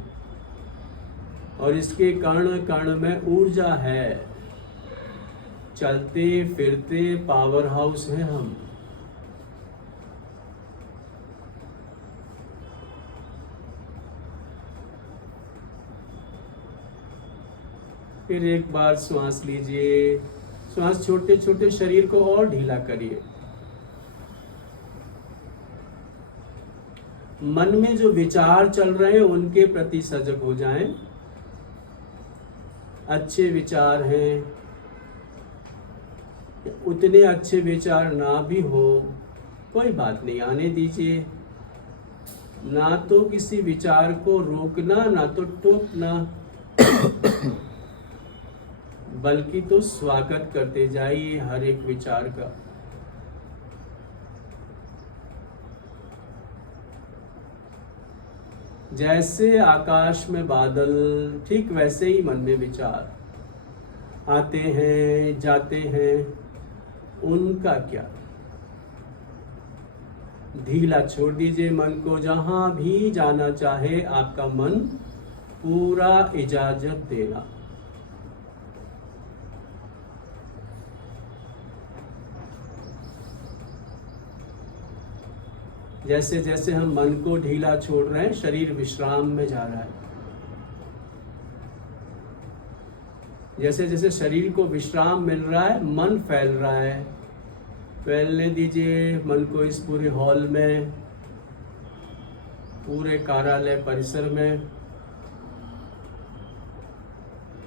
और इसके कण कण में ऊर्जा है। चलते फिरते पावर हाउस है हम। फिर एक बार श्वास लीजिए। श्वास छोटे छोटे शरीर को और ढीला करिए। मन में जो विचार चल रहे हैं उनके प्रति सजग हो जाएं। अच्छे विचार हैं, उतने अच्छे विचार ना भी हो कोई बात नहीं, आने दीजिए। ना तो किसी विचार को रोकना ना तो टोकना, बल्कि तो स्वागत करते जाइए हर एक विचार का। जैसे आकाश में बादल, ठीक वैसे ही मन में विचार आते हैं जाते हैं। उनका क्या, ढीला छोड़ दीजिए मन को। जहां भी जाना चाहे आपका मन पूरा इजाजत देना। जैसे जैसे हम मन को ढीला छोड़ रहे हैं, शरीर विश्राम में जा रहा है। जैसे जैसे शरीर को विश्राम मिल रहा है, मन फैल रहा है। फैलने दीजिए मन को इस पूरे हॉल में, पूरे कार्यालय परिसर में,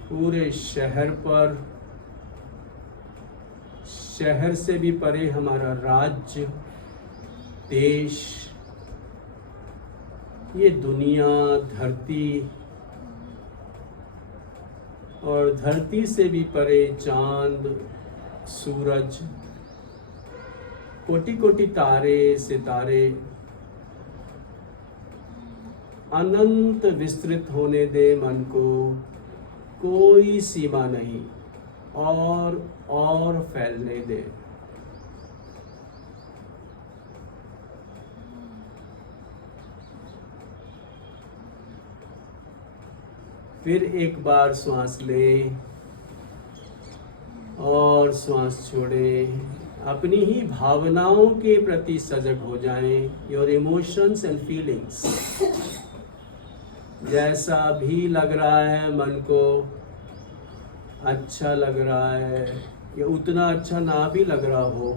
पूरे शहर पर, शहर से भी परे हमारा राज्य, देश, ये दुनिया, धरती, और धरती से भी परे चांद, सूरज, कोटि कोटि तारे, सितारे, अनंत विस्तृत होने दे मन को, कोई सीमा नहीं, और फैलने दे। फिर एक बार श्वास लें और श्वास छोड़ें। अपनी ही भावनाओं के प्रति सजग हो जाएं। योर इमोशंस एंड फीलिंग्स, जैसा भी लग रहा है मन को, अच्छा लग रहा है या उतना अच्छा ना भी लग रहा हो,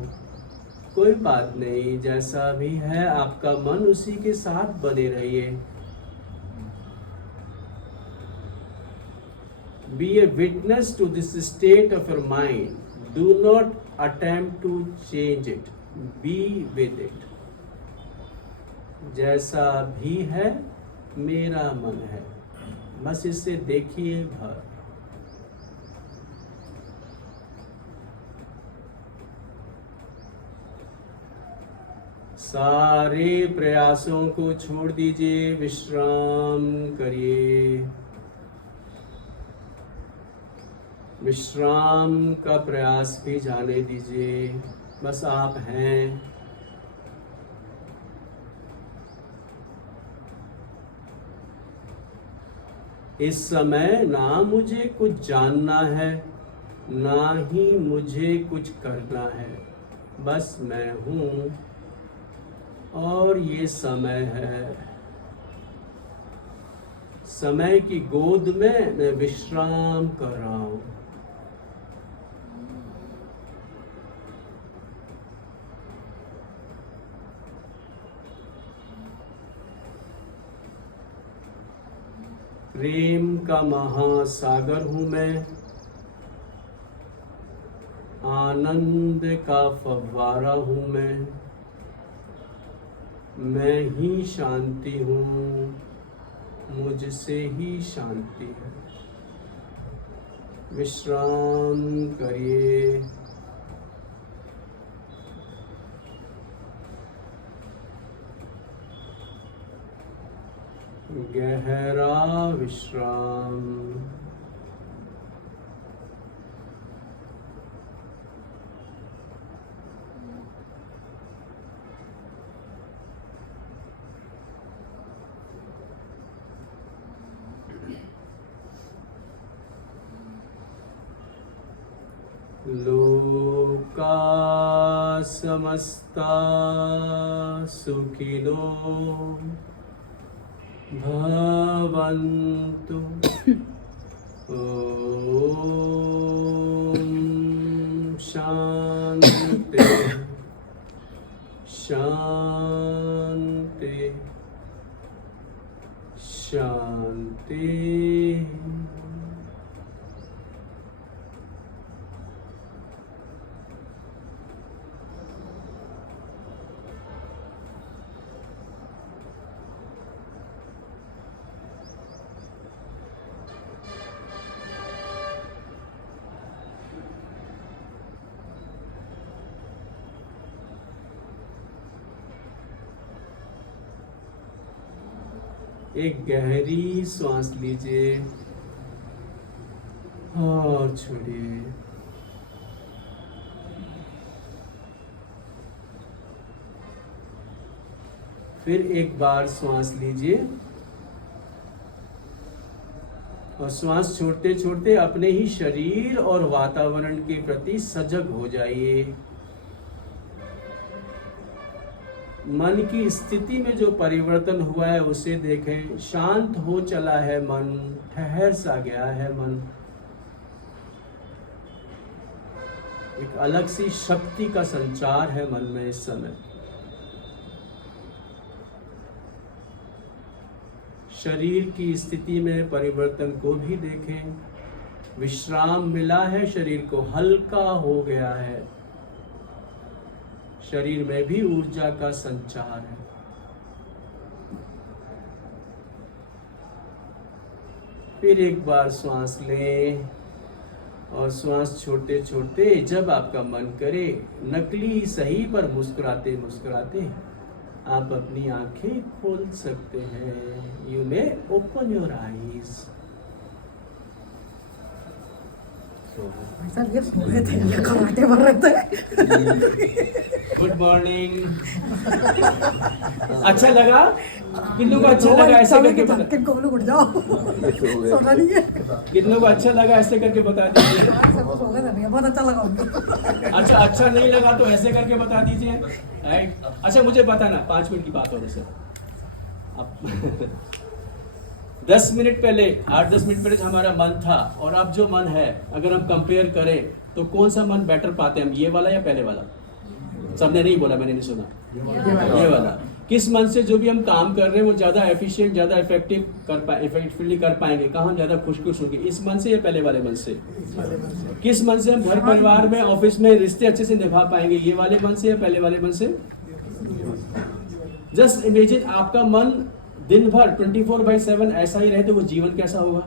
कोई बात नहीं। जैसा भी है आपका मन, उसी के साथ बने रहिए। Be a witness to this state of your mind. Do not attempt to change it. Be with it. जैसा भी है मेरा मन है, बस इसे देखिए भर। सारे प्रयासों को छोड़ दीजिए, विश्राम करिए। विश्राम का प्रयास भी जाने दीजिए, बस आप हैं। इस समय ना मुझे कुछ जानना है, ना ही मुझे कुछ करना है, बस मैं हूँ और ये समय है। समय की गोद में मैं विश्राम कर रहा हूँ। प्रेम का महासागर हूँ मैं, आनंद का फव्वारा हूँ मैं ही शांति हूँ, मुझसे ही शांति है। विश्राम करिए। गहरा विश्राम। लोका समस्ता सुखिनो भवन्तु। ओम शांति शांति शांति। एक गहरी सांस लीजिए और छोड़िए। फिर एक बार सांस लीजिए और श्वास छोड़ते छोड़ते अपने ही शरीर और वातावरण के प्रति सजग हो जाइए। मन की स्थिति में जो परिवर्तन हुआ है उसे देखें। शांत हो चला है मन, ठहर सा गया है मन। एक अलग सी शक्ति का संचार है मन में इस समय। शरीर की स्थिति में परिवर्तन को भी देखें। विश्राम मिला है, शरीर को हल्का हो गया है, शरीर में भी ऊर्जा का संचार है। फिर एक बार श्वास लें और श्वास छोड़ते छोड़ते जब आपका मन करे, नकली सही पर मुस्कुराते मुस्कुराते आप अपनी आंखें खोल सकते हैं। You may open your eyes. सब ये सो रहे थे, ये खराटे भर रहे थे। Good morning. अच्छा लगा? कितनों को अच्छा लगा ऐसे करके बता? किनको बोलो उठ जाओ, सोना नहीं है। कितनों को अच्छा लगा ऐसे करके बता दीजिए। सब सो गए थे भैया, बहुत अच्छा लगा उनको। अच्छा नहीं लगा तो ऐसे करके बता दीजिए। राइट। अच्छा मुझे बताना, 5 मिनट की बात हो रही सर। 10 मिनट पहले, 8-10 मिनट पहले जो हमारा मन था और अब जो मन है, अगर हम कंपेयर करें तो कौन सा मन बेटर पाते हैं हम, ये वाला या पहले वाला? सबने नहीं बोला, मैंने नहीं सुना। ये वाला। किस मन से जो भी हम काम कर रहे हैं वो ज्यादा एफिशिएंट, ज्यादा इफेक्टिवली कर पाएंगे? कहाँ हम ज्यादा खुश होंगे, इस मन से या पहले वाले मन से? किस मन से हम घर परिवार में, ऑफिस में रिश्ते अच्छे से निभा पाएंगे, ये वाले मन से या पहले वाले मन से? जस्ट इमेजिन आपका मन दिन भर 24/7 ऐसा ही रहे तो वो जीवन कैसा होगा?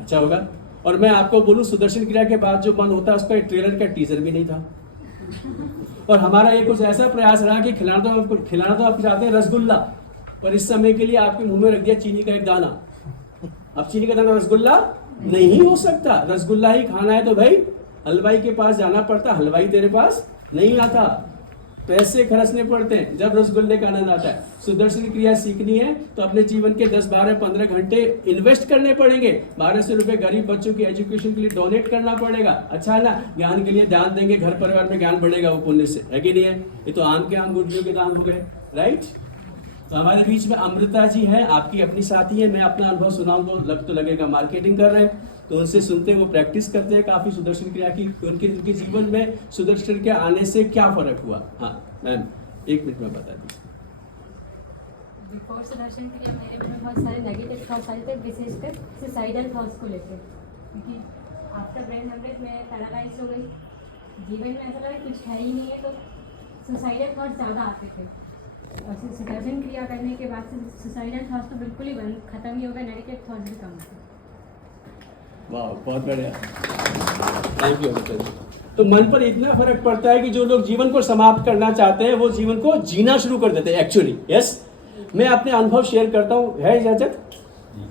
अच्छा होगा। और मैं आपको बोलूं, सुदर्शन क्रिया के बाद जो मन होता है उसका ट्रेलर का टीजर भी नहीं था। और हमारा ये कुछ ऐसा प्रयास रहा कि खिलाना तो आप चाहते हैं रसगुल्ला, पर इस समय के लिए आपके मुंह में रख दिया चीनी का एक दाना। अब चीनी का दाना रसगुल्ला नहीं हो सकता। रसगुल्ला ही खाना है तो भाई हलवाई के पास जाना पड़ता, हलवाई तेरे पास नहीं आता, पैसे खर्चने पड़ते हैं जब रसगुल्ले का आनंद आता है। सुदर्शन क्रिया सीखनी है तो अपने जीवन के 10, 12, 15 घंटे इन्वेस्ट करने पड़ेंगे। 1200 रुपए गरीब बच्चों की एजुकेशन के लिए डोनेट करना पड़ेगा। अच्छा है ना? ज्ञान के लिए दान देंगे, घर परिवार में ज्ञान बढ़ेगा वो पुण्य से, है कि नहीं है? ये तो आम के आम गुटलियों के दाम हो गए। राइट। तो हमारे बीच में अमृता जी है, आपकी अपनी साथी है। मैं अपना अनुभव सुनाऊं तो लगेगा मार्केटिंग कर रहे हैं, तो उनसे सुनते हैं, वो प्रैक्टिस करते हैं काफी सुदर्शन क्रिया की। उनके जीवन में सुदर्शन के आने से क्या फर्क हुआ? हाँ मैम, 1 मिनट में बता दीजिए। बिफोर सुदर्शन क्रिया मेरे में बहुत सारे नेगेटिव थॉट्स आए थे, विशेषकर सुसाइडल थॉट्स को लेकर, क्योंकि आफ्टर ब्रेन हेमरेज मैं पैरालाइज हो गई। जीवन में ऐसा लगा कुछ है ही नहीं है, तो सुसाइडल थॉट्स ज़्यादा आते थे। और सुदर्शन क्रिया करने के बाद से सुसाइडल थॉट्स तो बिल्कुल ही खत्म ही हो गए, नेगेटिव थॉट्स भी कम हो गए। वाह, बहुत बढ़िया, थैंक यू। तो मन पर इतना फर्क पड़ता है कि जो लोग जीवन को समाप्त करना चाहते हैं वो जीवन को जीना शुरू कर देते हैं एक्चुअली। यस, मैं अपने अनुभव शेयर करता हूँ, है इजाजत?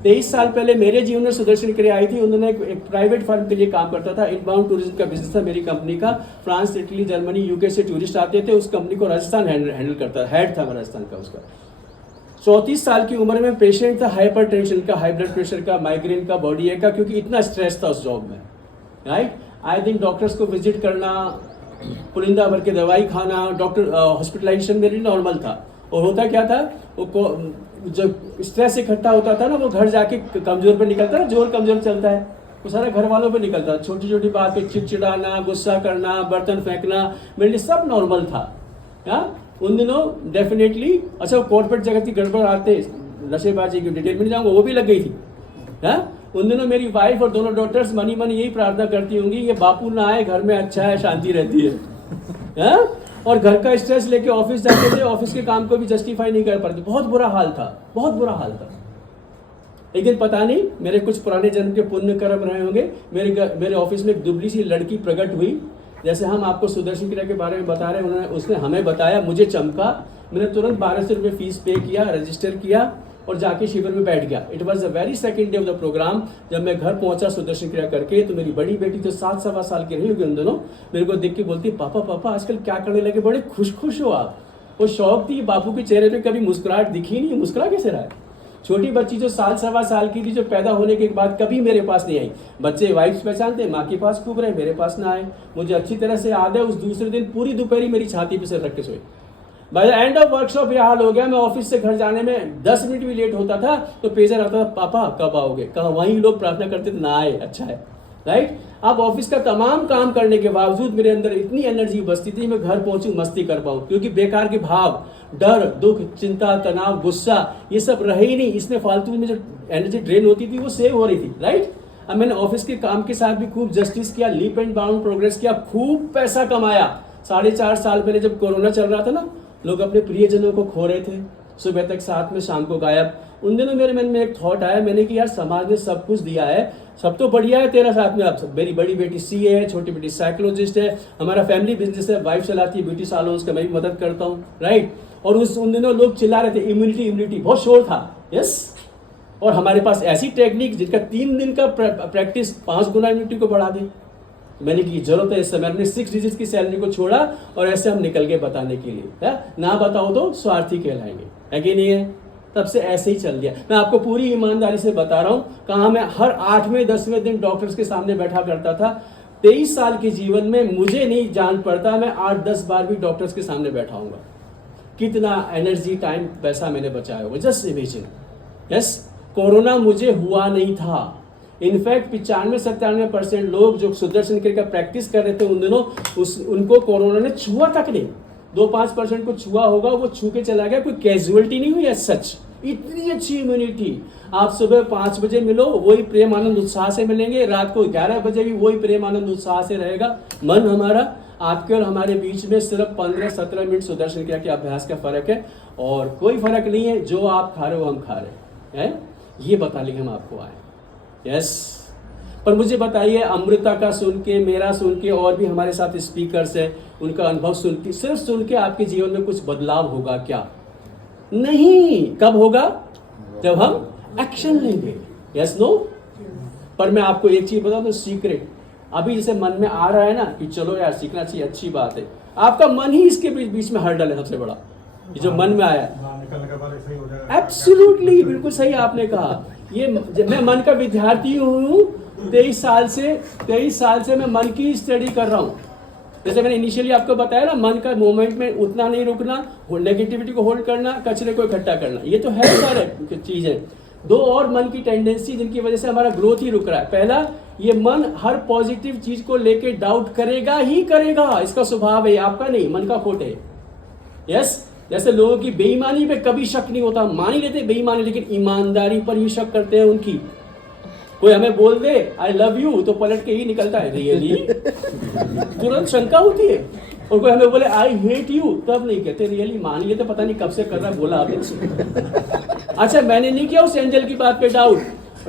23 साल पहले मेरे जीवन में सुदर्शन क्रिया आई थी। उन्होंने एक प्राइवेट फर्म के लिए काम करता था, इनबाउंड टूरिज्म का बिजनेस था मेरी कंपनी का। फ्रांस, इटली, जर्मनी, यूके से टूरिस्ट आते थे। उस कंपनी को राजस्थान हैंडल करता, हेड था राजस्थान का उसका। 34 साल की उम्र में पेशेंट था हाइपर टेंशन का, हाई ब्लड प्रेशर का, माइग्रेन का, बॉडी एक का, क्योंकि इतना स्ट्रेस था उस जॉब में। राइट। आए दिन डॉक्टर्स को विजिट करना, पुलिंदा भर के दवाई खाना, डॉक्टर हॉस्पिटलाइजेशन मेरे लिए नॉर्मल था। और होता क्या था, वो जब स्ट्रेस इकट्ठा होता था ना, वो घर जाके कमजोर पे निकलता है। जोर कमजोर चलता है वो सारा घर वालों पे निकलता है। छोटी छोटी बात पे चिड़चिड़ाना, गुस्सा करना, बर्तन फेंकना, मेरे लिए सब नॉर्मल था। उन दिनों डेफिनेटली, अच्छा कॉर्पोरेट जगत की गड़बड़ आते, नशेबाजी की डिटेल में नहीं जाऊंगा, वो भी लग गई थी। उन दिनों मेरी वाइफ और दोनों डॉटर्स मनी यही प्रार्थना करती होंगी, ये बापू ना आए, घर में अच्छा है, शांति रहती है। और घर का स्ट्रेस लेके ऑफिस जाते थे, ऑफिस के काम को भी जस्टिफाई नहीं कर पाते। बहुत बुरा हाल था, बहुत बुरा हाल था। लेकिन पता नहीं मेरे कुछ पुराने जन्म के पुण्य कर्म रहे होंगे, मेरे ऑफिस में एक दुबली सी लड़की प्रकट हुई। जैसे हम आपको सुदर्शन क्रिया के बारे में बता रहे हैं, उसने हमें बताया, मुझे चमका। मैंने तुरंत 1200 रुपये फीस पे किया, रजिस्टर किया और जाके शिविर में बैठ गया। It was the very second day of the programme. जब मैं घर पहुंचा सुदर्शन क्रिया करके, तो मेरी बड़ी बेटी तो 7-7 साल की रही होगी उन दोनों, मेरे को देख के बोलती, पापा आजकल क्या करने लगे, बड़े खुश हो आप। वो शौक थी, बापू के चेहरे पे कभी मुस्कुराहट दिखी नहीं, मुस्कुरा कैसे रहा है? छोटी बच्ची जो साल सवा साल की थी, जो पैदा होने के बाद कभी मेरे पास नहीं आई। बच्चे वाइफ पहचानते, माँ के पास खूब रहे, मेरे पास ना आए। मुझे अच्छी तरह से याद है, उस दूसरे दिन पूरी दोपहरी मेरी छाती पे सिर रख के सोई। By the end of workshop ये हाल हो गया, मैं ऑफिस से घर जाने में 10 मिनट भी लेट होता था तो पेजर आता था, पापा कब आओगे? कहा वहीं लोग प्रार्थना करते थे, ना आए, अच्छा है, राइट। अब ऑफिस का तमाम काम करने के बावजूद मेरे अंदर इतनी एनर्जी बचती थी, मैं घर पहुंचूं मस्ती कर पाऊं, क्योंकि बेकार के भाव, डर, दुख, चिंता, तनाव, गुस्सा, ये सब रहे ही नहीं। इसमें फालतू में जो एनर्जी ड्रेन होती थी वो सेव हो रही थी, राइट। अब मैंने ऑफिस के काम के साथ भी खूब जस्टिस किया, लीप एंड बाउंड प्रोग्रेस किया, खूब पैसा कमाया। 4.5 साल पहले जब कोरोना चल रहा था ना, लोग अपने प्रियजनों को खो रहे थे, सुबह तक साथ में, शाम को गायब। उन दिनों मेरे मन में एक थॉट आया, मैंने कि यार समाज ने सब कुछ दिया है, सब तो बढ़िया है तेरा साथ में। अब मेरी बड़ी बेटी सीए है, छोटी बेटी साइकोलॉजिस्ट है, हमारा फैमिली बिजनेस है, वाइफ चलाती है ब्यूटी सैलून का, मैं भी मदद करता हूँ, राइट। और उन दिनों लोग चिल्ला रहे थे इम्यूनिटी, बहुत शोर था, यस। और हमारे पास ऐसी टेक्निक जिनका 3 दिन का प्रैक्टिस 5 गुना इम्यूनिटी को बढ़ा दे। मैंने की जरूरत है इस समय, हमने 6 डिजिट्स की सैलरी को छोड़ा और ऐसे हम निकल गए बताने के लिए, है ना। बताओ तो स्वार्थी कहलाएंगे, है कि नहीं है? तब से ऐसे ही चल दिया। मैं आपको पूरी ईमानदारी से बता रहा हूं, कहा मैं हर 8वें 10वें दिन डॉक्टर्स के सामने बैठा करता था। 23 साल के जीवन में मुझे नहीं जान पड़ता मैं 8-10 बार भी डॉक्टर्स के सामने बैठा हूंगा। कितना एनर्जी, टाइम, पैसा मैंने बचाया होगा, जस्ट इमेजिन। यस, कोरोना मुझे हुआ नहीं था। इनफैक्ट 95-97% लोग जो सुदर्शन क्रिया का प्रैक्टिस कर रहे थे उन दिनों, उनको कोरोना ने छुआ तक नहीं। 2-5% को छुआ होगा, वो छू के चला गया, कोई कैजुअलिटी नहीं हुई है सच। इतनी अच्छी इम्यूनिटी। आप सुबह 5 बजे मिलो, वही प्रेम आनंद उत्साह से मिलेंगे, रात को 11 बजे भी वही प्रेम आनंद उत्साह से रहेगा। मन हमारा, आपके और हमारे बीच में सिर्फ 15-17 मिनट सुदर्शन क्रिया के अभ्यास का फर्क है, और कोई फर्क नहीं है। जो आप खा रहे हो हम खा रहे हैं, ये बता लेंगे हम आपको आए। यस, पर मुझे बताइए, अमृता का सुन के, मेरा सुन के, और भी हमारे साथ स्पीकर्स हैं, उनका अनुभव सुन के, सिर्फ सुन के आपके जीवन में कुछ बदलाव होगा क्या? नहीं। कब होगा? जब हम एक्शन लेंगे। Yes, no. पर मैं आपको एक चीज बता दूं, सीक्रेट। अभी जैसे मन में आ रहा है ना कि चलो यार सीखना चाहिए, अच्छी बात है, आपका मन ही इसके बीच में हर्डल है सबसे बड़ा। ये जो मन में आया, एब्सोल्युटली, बिल्कुल सही आपने कहा। ये मैं मन का विद्यार्थी हूँ, 23 साल से मैं मन की स्टडी कर रहा हूँ। जैसे मैंने इनिशियली आपको बताया ना, मन का मोमेंट में उतना नहीं रुकना, नेगेटिविटी को होल्ड करना, कचरे को इकट्ठा करना, ये तो है सारे चीजें। 2 और मन की टेंडेंसी जिनकी वजह से हमारा ग्रोथ ही रुक रहा है। पहला, ये मन हर पॉजिटिव चीज को लेके डाउट करेगा ही करेगा, इसका स्वभाव है, आपका नहीं, मन का खोट है। यस, जैसे लोगों की बेईमानी पे कभी शक नहीं होता, मान ही लेते बेईमानी, लेकिन ईमानदारी पर ही शक करते हैं उनकी। कोई हमें बोल दे आई लव यू तो पलट के ही निकलता है रियली, तुरंत शंका होती है। और कोई हमें बोले आई हेट यू, तब नहीं कहते रियली, मान लेते पता नहीं कब से कर रहा है, बोला आपने। अच्छा, मैंने नहीं किया उस एंजल की बात पे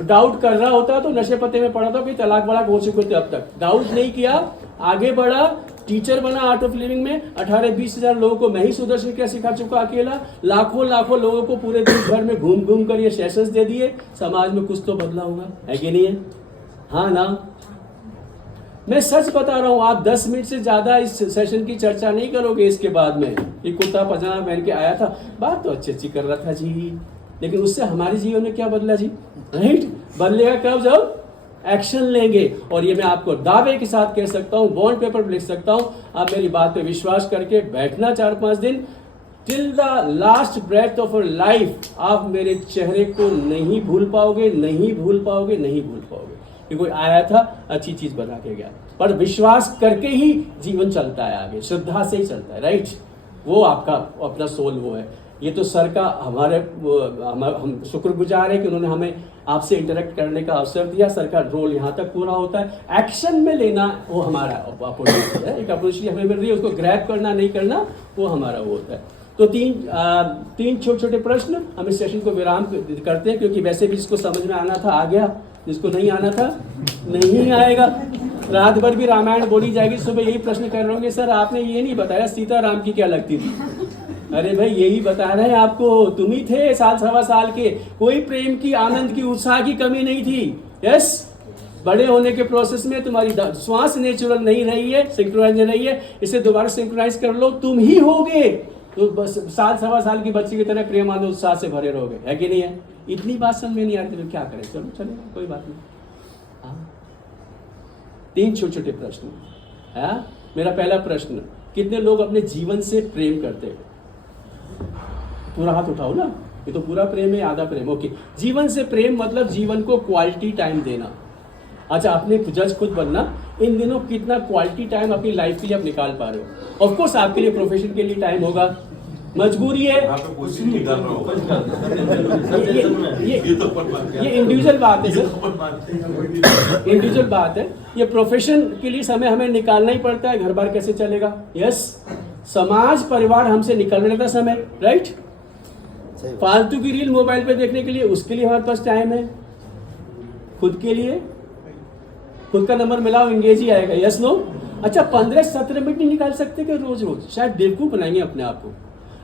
डाउट कर रहा होता तो नशे पत्ते में पड़ा था, कि तलाक बड़ाक हो चुके थे अब तक। डाउट नहीं किया, आगे बढ़ा, टीचर बना आर्ट ऑफ लिविंग में। 18-20 हजार लोगों को मैं ही सुदर्शन क्रिया सिखा चुका अकेला। लाखों लोगों को पूरे देश भर में घूम कर ये सेशंस दे दिए। समाज में कुछ तो बदला होगा, है कि नहीं है? हाँ ना। मैं सच बता रहा हूँ, आप 10 मिनट से ज्यादा इस सेशन की चर्चा नहीं करोगे इसके बाद में। ये कुर्ता पजामा पहन के आया था, बात तो अच्छी कर रहा था जी, लेकिन उससे हमारे जीवन में क्या बदला जी? राइट, बदलेगा कब? जब एक्शन लेंगे। और ये मैं आपको दावे के साथ कह सकता हूँ, बॉन्ड पेपर पर लिख सकता हूँ। आप मेरी बात पे विश्वास करके बैठना 4-5 दिन, till the last breath of your life आप मेरे चेहरे को नहीं भूल पाओगे। कि कोई आया था, अच्छी चीज बना के गया। पर विश्वास करके ही जीवन चलता है आगे, श्रद्धा से ही चलता है, राइट। वो आपका अपना सोल वो है। ये तो सर का हम शुक्रगुजार है कि उन्होंने हमें आपसे इंटरेक्ट करने का अवसर दिया। सर का रोल यहाँ तक पूरा होता है, एक्शन में लेना वो हमारा अपॉर्चुनिटी है, एक अपॉर्चुनिटी हमें मिल रही है, उसको ग्रैब करना नहीं करना वो हमारा वो होता है। तो तीन छोटे-छोटे प्रश्न हम इस सेशन को विराम करते हैं, क्योंकि वैसे भी जिसको समझ में आना था आ गया, जिसको नहीं आना था नहीं आएगा। रात भर भी रामायण बोली जाएगी, सुबह यही प्रश्न कर रहे होंगे, सर आपने ये नहीं बताया सीता राम की क्या लगती थी। अरे भाई यही बता रहे हैं आपको, तुम ही थे 1.25 साल के, कोई प्रेम की, आनंद की, उत्साह की कमी नहीं थी। यस, बड़े होने के प्रोसेस में तुम्हारी श्वास नेचुरल नहीं रही है, सिंक्रोनाइज रही है, इसे दोबारा सिंक्रोनाइज कर लो, तुम ही होगे। तो बस 1.25 साल की बच्ची की तरह प्रेम आनंद उत्साह से भरे रहोगे, है कि नहीं है? इतनी बात समझ में नहीं आ रही तो क्या करें, चलो चलेगा, कोई बात नहीं। हाँ, 3 छोटे छोटे प्रश्न। हाँ, मेरा पहला प्रश्न, कितने लोग अपने जीवन से प्रेम करते हैं? पूरा हाथ उठाओ ना, ये तो पूरा प्रेम है, आधा प्रेम। ओके, जीवन से प्रेम मतलब जीवन को क्वालिटी टाइम देना। अच्छा, आपने जज खुद बनना, इन दिनों कितना क्वालिटी टाइम अपनी लाइफ के लिए आप निकाल पा रहे हो। ऑफ कोर्स आपके लिए प्रोफेशन के लिए टाइम होगा, मजबूरी है, यहाँ पे कोशिश नहीं कर रहा हूँ। ये इंडिविजुअल बात है सर, इंडिविजुअल बात है। ये प्रोफेशन के लिए समय हमें निकालना ही पड़ता है, घर बार कैसे चलेगा। यस, समाज परिवार हमसे निकलने का समय, राइट। फालतू की रील मोबाइल पे देखने के लिए, उसके लिए हमारे पास टाइम है। खुद के लिए, खुद का नंबर मिलाओ, इंगेज ही आएगा। Yes no. अच्छा, 15-17 मिनट नहीं निकाल सकते क्या रोज रोज? शायद बेवकूफ बनाएंगे अपने आप को।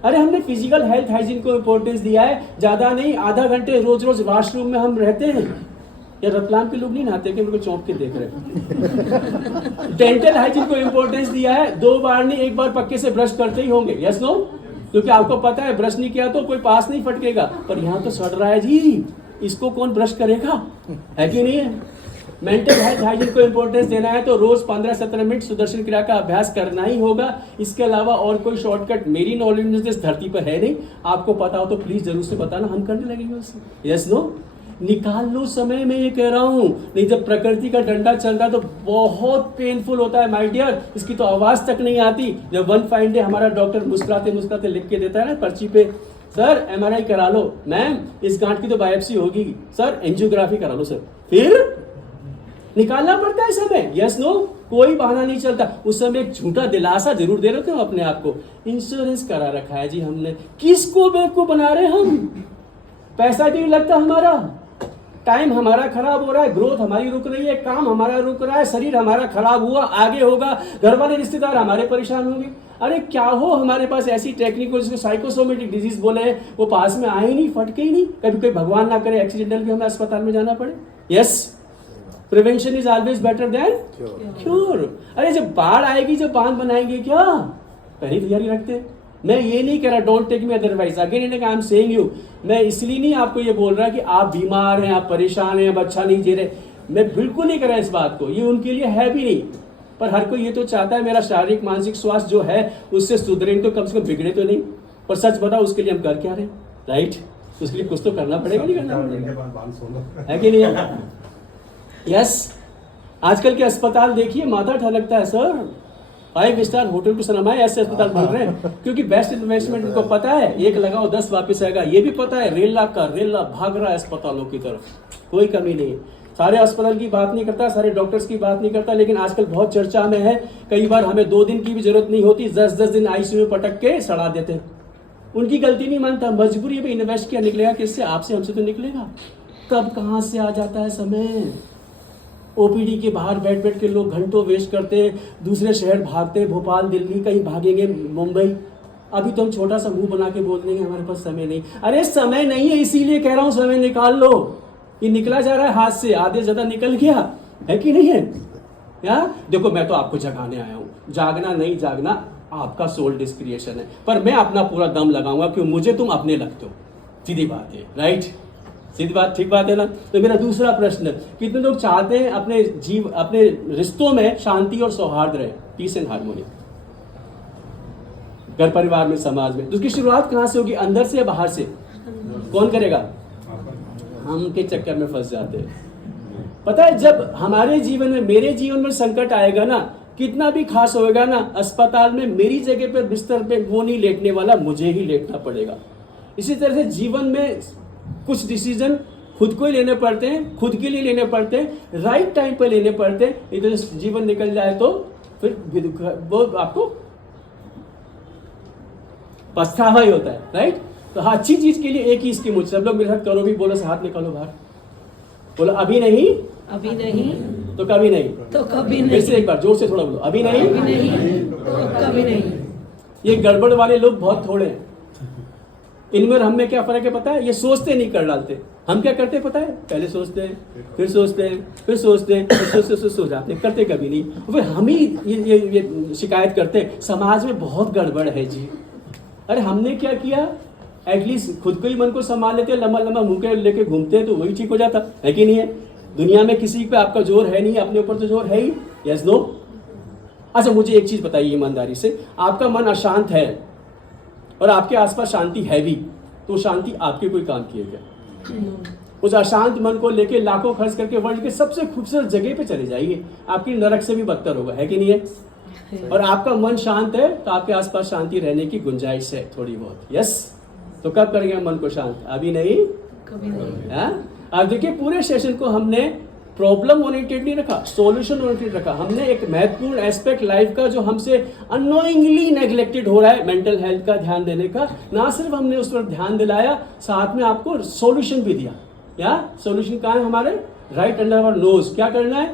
अरे हमने फिजिकल हेल्थ हाइजीन को इंपॉर्टेंस दिया है, ज्यादा नहीं, आधा घंटे रोज रोज वॉशरूम में हम रहते हैं। या रतलाम के लोग नहीं नहाते कि मेरे को चौंक के देख रहे हैं। डेंटल हाइजीन को इंपॉर्टेंस दिया है, 2 बार नहीं 1 बार पक्के से ब्रश करते ही होंगे। यस नो, क्योंकि आपको पता है ब्रश नहीं किया तो कोई पास नहीं फटकेगा। पर यहाँ तो सड़ रहा है जी, इसको कौन ब्रश करेगा, है कि नहीं है। मेंटल हेल्थ हाइजीन को इंपॉर्टेंस देना है तो रोज 15-17 मिनट सुदर्शन क्रिया का अभ्यास करना ही होगा। इसके अलावा और कोई शॉर्टकट मेरी नॉलेज में इस धरती पर है नहीं। आपको पता हो तो प्लीज जरूर से बताना, हम करने लगेंगे उससे। यस नो, निकाल लो समय, मैं ये कह रहा हूँ। नहीं, जब प्रकृति का डंडा चल रहा है तो बहुत पेनफुल होता है माय डियर, इसकी तो आवाज तक नहीं आती। जब वन फाइन डे हमारा डॉक्टर मुस्कुराते मुस्कुराते लिख के देता है ना पर्ची पे, सर MRI करा लो, मैम इस गांठ की तो बायोप्सी होगी, सर एंजियोग्राफी करा लो सर, फिर निकालना पड़ता है समय। यस नो, कोई बहाना नहीं चलता। उस समय एक झूठा दिलासा जरूर दे रहे हो अपने आप को, इंश्योरेंस करा रखा है जी हमने। किसको बेवकूफ बना रहे हम? पैसा नहीं लगता हमारा, टाइम हमारा खराब हो रहा है, ग्रोथ हमारी रुक रही है, काम हमारा रुक रहा है, शरीर हमारा खराब हुआ, आगे होगा, घर वाले रिश्तेदार हमारे परेशान होंगे। अरे क्या हो, हमारे पास ऐसी टेक्निक हो जिसको साइकोसोमेटिक डिजीज बोले हैं, वो पास में आए ही नहीं, फटके ही नहीं। कभी कोई भगवान ना करे एक्सीडेंटल भी हमें अस्पताल में जाना पड़े। Yes, prevention is always better than cure. अरे जब बाढ़ आएगी, जब बांध बनाएंगे क्या, पहले तैयारी रखते। मैं ये नहीं कह रहा don't take me otherwise, again I am saying you. मैं इसलिए नहीं आपको ये बोल रहा कि आप बीमार हैं, आप परेशान हैं, अब अच्छा नहीं जी रहे, मैं बिल्कुल नहीं कर रहा इस बात को, ये उनके लिए है भी नहीं। पर हर कोई ये तो चाहता है मेरा शारीरिक मानसिक स्वास्थ्य जो है उससे सुधरे, तो कम से कम बिगड़े तो नहीं। पर सच बताओ उसके लिए हम कर क्या रहे, राइट? उसके लिए कुछ तो करना पड़ेगा, नहीं करना पड़ेगा, है कि नहीं? यस, आजकल के अस्पताल देखिए माथा ठनकता है सर, 5 स्टार होटल पे सनमाए ऐसे अस्पताल बन रहे हैं, क्योंकि बेस्ट इन्वेस्टमेंट इनको पता है, 1 लगाओ 10 वापस आएगा। ये भी पता है रेला भाग रहा है अस्पतालों की तरफ, कोई कमी नहीं। सारे अस्पताल की बात नहीं करता, सारे डॉक्टर्स की बात नहीं करता, लेकिन आजकल बहुत चर्चा में है। कई बार हमें 2 दिन की भी जरूरत नहीं होती, 10-10 दिन ICU में पटक के सड़ा देते हैं। उनकी गलती नहीं मानता, मजबूरी में इन्वेस्ट किया, निकलेगा किससे? आपसे, हमसे तो निकलेगा। कब कहाँ से आ जाता है समय। OPD के बाहर बैठ बैठ के लोग घंटों वेस्ट करते हैं, दूसरे शहर भागते हैं, भोपाल दिल्ली, कहीं भागेंगे मुंबई। अभी तो हम छोटा सा मुंह बना के बोल देंगे हमारे पास समय नहीं। अरे समय नहीं है, इसीलिए कह रहा हूँ समय निकाल लो। ये निकला जा रहा है हाथ से, आधे ज्यादा निकल गया है कि नहीं है? या देखो, मैं तो आपको जगाने आया हूँ, जागना नहीं जागना आपका सोल डिस्क्रिएशन है, पर मैं अपना पूरा दम लगाऊंगा क्यों मुझे तुम अपने लगते हो। सीधी बात है, राइट? सीधी बात, ठीक बात है ना? तो मेरा दूसरा प्रश्न, कितने लोग चाहते हैं अपने रिश्तों में शांति और सौहार्द रहे, पीस एंड हार्मोनी, घर परिवार में, समाज में? तो उसकी शुरुआत कहाँ से होगी, अंदर से या बाहर से? कौन करेगा? हम के चक्कर में फंस जाते हैं। पता है, जब हमारे जीवन में, मेरे जीवन में संकट आएगा ना, कितना भी खास होएगा ना, अस्पताल में मेरी जगह पर बिस्तर पे वो नहीं लेटने वाला, मुझे ही लेटना पड़ेगा। इसी तरह से जीवन में कुछ डिसीजन खुद को ही लेने पड़ते हैं, खुद के लिए लेने पड़ते हैं, राइट टाइम पर लेने पड़ते हैं। इधर जीवन निकल जाए तो फिर वो आपको पछतावा ही होता है, राइट? तो हाँ, अच्छी चीज के लिए एक ही स्कीम, सब लोग मेरे साथ करो भी, बोलो से हाथ निकालो बाहर, बोलो अभी नहीं, अभी नहीं तो कभी नहीं, तो कभी नहीं। फिर से एक बार जोर से थोड़ा बोलो, अभी नहीं, अभी नहीं तो कभी नहीं। ये गड़बड़ वाले लोग बहुत थोड़े हैं। इनमें हम में क्या फर्क है पता है? ये सोचते नहीं, कर डालते। हम क्या करते पता है? पहले सोचते हैं, फिर सोचते हैं, फिर सोचते हैं, फिर सोचते सो जाते हैं, करते कभी नहीं। फिर हम ही ये शिकायत करते हैं, समाज में बहुत गड़बड़ है जी। अरे हमने क्या किया? एटलीस्ट खुद को ही मन को संभाल लेते हैं, लंबा लंबा मुंह के लेके घूमते हैं तो वही ठीक हो जाता है कि नहीं है? दुनिया में किसी पे आपका जोर है नहीं, अपने ऊपर तो जोर है ही। Yes no? अच्छा मुझे एक चीज बताइए ईमानदारी से, आपका मन अशांत है और आपके आसपास शांति है भी, तो शांति आपके कोई काम किए क्या? उस अशांत मन को लेके लाखों खर्च करके वर्ल्ड के सबसे खूबसूरत जगह पे चले जाइए, आपकी नरक से भी बदतर होगा, है कि नहीं है? और आपका मन शांत है तो आपके आसपास शांति रहने की गुंजाइश है थोड़ी बहुत। यस? तो कब करेंगे मन को शांत? अभी नहीं, कभी नहीं। हाँ? अब देखिए पूरे सेशन को हमने प्रॉब्लम ओरिएंटेड नहीं रखा, सॉल्यूशन ओरिएंटेड रखा। हमने एक महत्वपूर्ण एस्पेक्ट लाइफ का जो हमसे अनोइंगली नेग्लेक्टेड हो रहा है, मेंटल हेल्थ का ध्यान देने का, ना सिर्फ हमने उस पर ध्यान दिलाया, साथ में आपको सॉल्यूशन भी दिया। या सॉल्यूशन कहाँ है हमारे? Right under our nose. क्या करना है?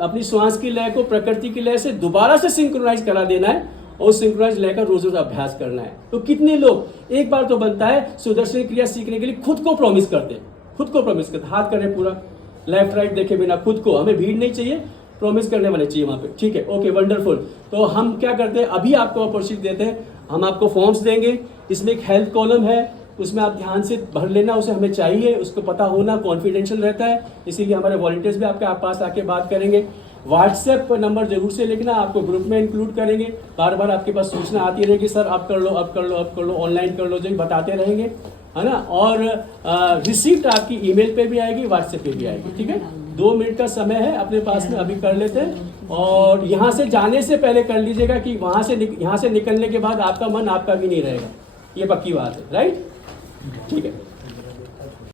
अपनी श्वास की लय को प्रकृति की लय से दोबारा से सिंक्रोनाइज करा देना है और सिंक्रोनाइज लय का रोज रोज अभ्यास करना है। तो कितने लोग एक बार तो बनता है सुदर्शन क्रिया सीखने के लिए खुद को प्रॉमिस करते हैं, खुद को प्रॉमिस करते, हाथ करें पूरा, लेफ्ट राइट देखे बिना खुद को, हमें भीड़ नहीं चाहिए, प्रॉमिस करने वाले चाहिए वहां पे, ठीक है? Okay wonderful. तो हम क्या करते हैं, अभी आपको अपॉर्चुनिटी देते हैं, हम आपको फॉर्म्स देंगे, इसमें एक हेल्थ कॉलम है, उसमें आप ध्यान से भर लेना, उसे हमें चाहिए, उसको पता होना कॉन्फिडेंशियल रहता है, इसीलिए हमारे वॉलंटियर्स भी आपके पास आके बात करेंगे। व्हाट्सएप नंबर जरूर से लिखना, आपको ग्रुप में इंक्लूड करेंगे, बार बार आपके पास सूचना आती रहेगी, सर अब कर लो, अब कर लो, अब कर लो, ऑनलाइन कर लो, जो बताते रहेंगे, है ना? और रिसीप्ट आपकी ईमेल पे भी आएगी, व्हाट्सएप पे भी आएगी, ठीक है? 2 मिनट का समय है अपने पास में, अभी कर लेते हैं। और यहाँ से जाने से पहले कर लीजिएगा कि यहाँ से निकलने के बाद आपका मन आपका भी नहीं रहेगा, ये पक्की बात है, राइट? ठीक है।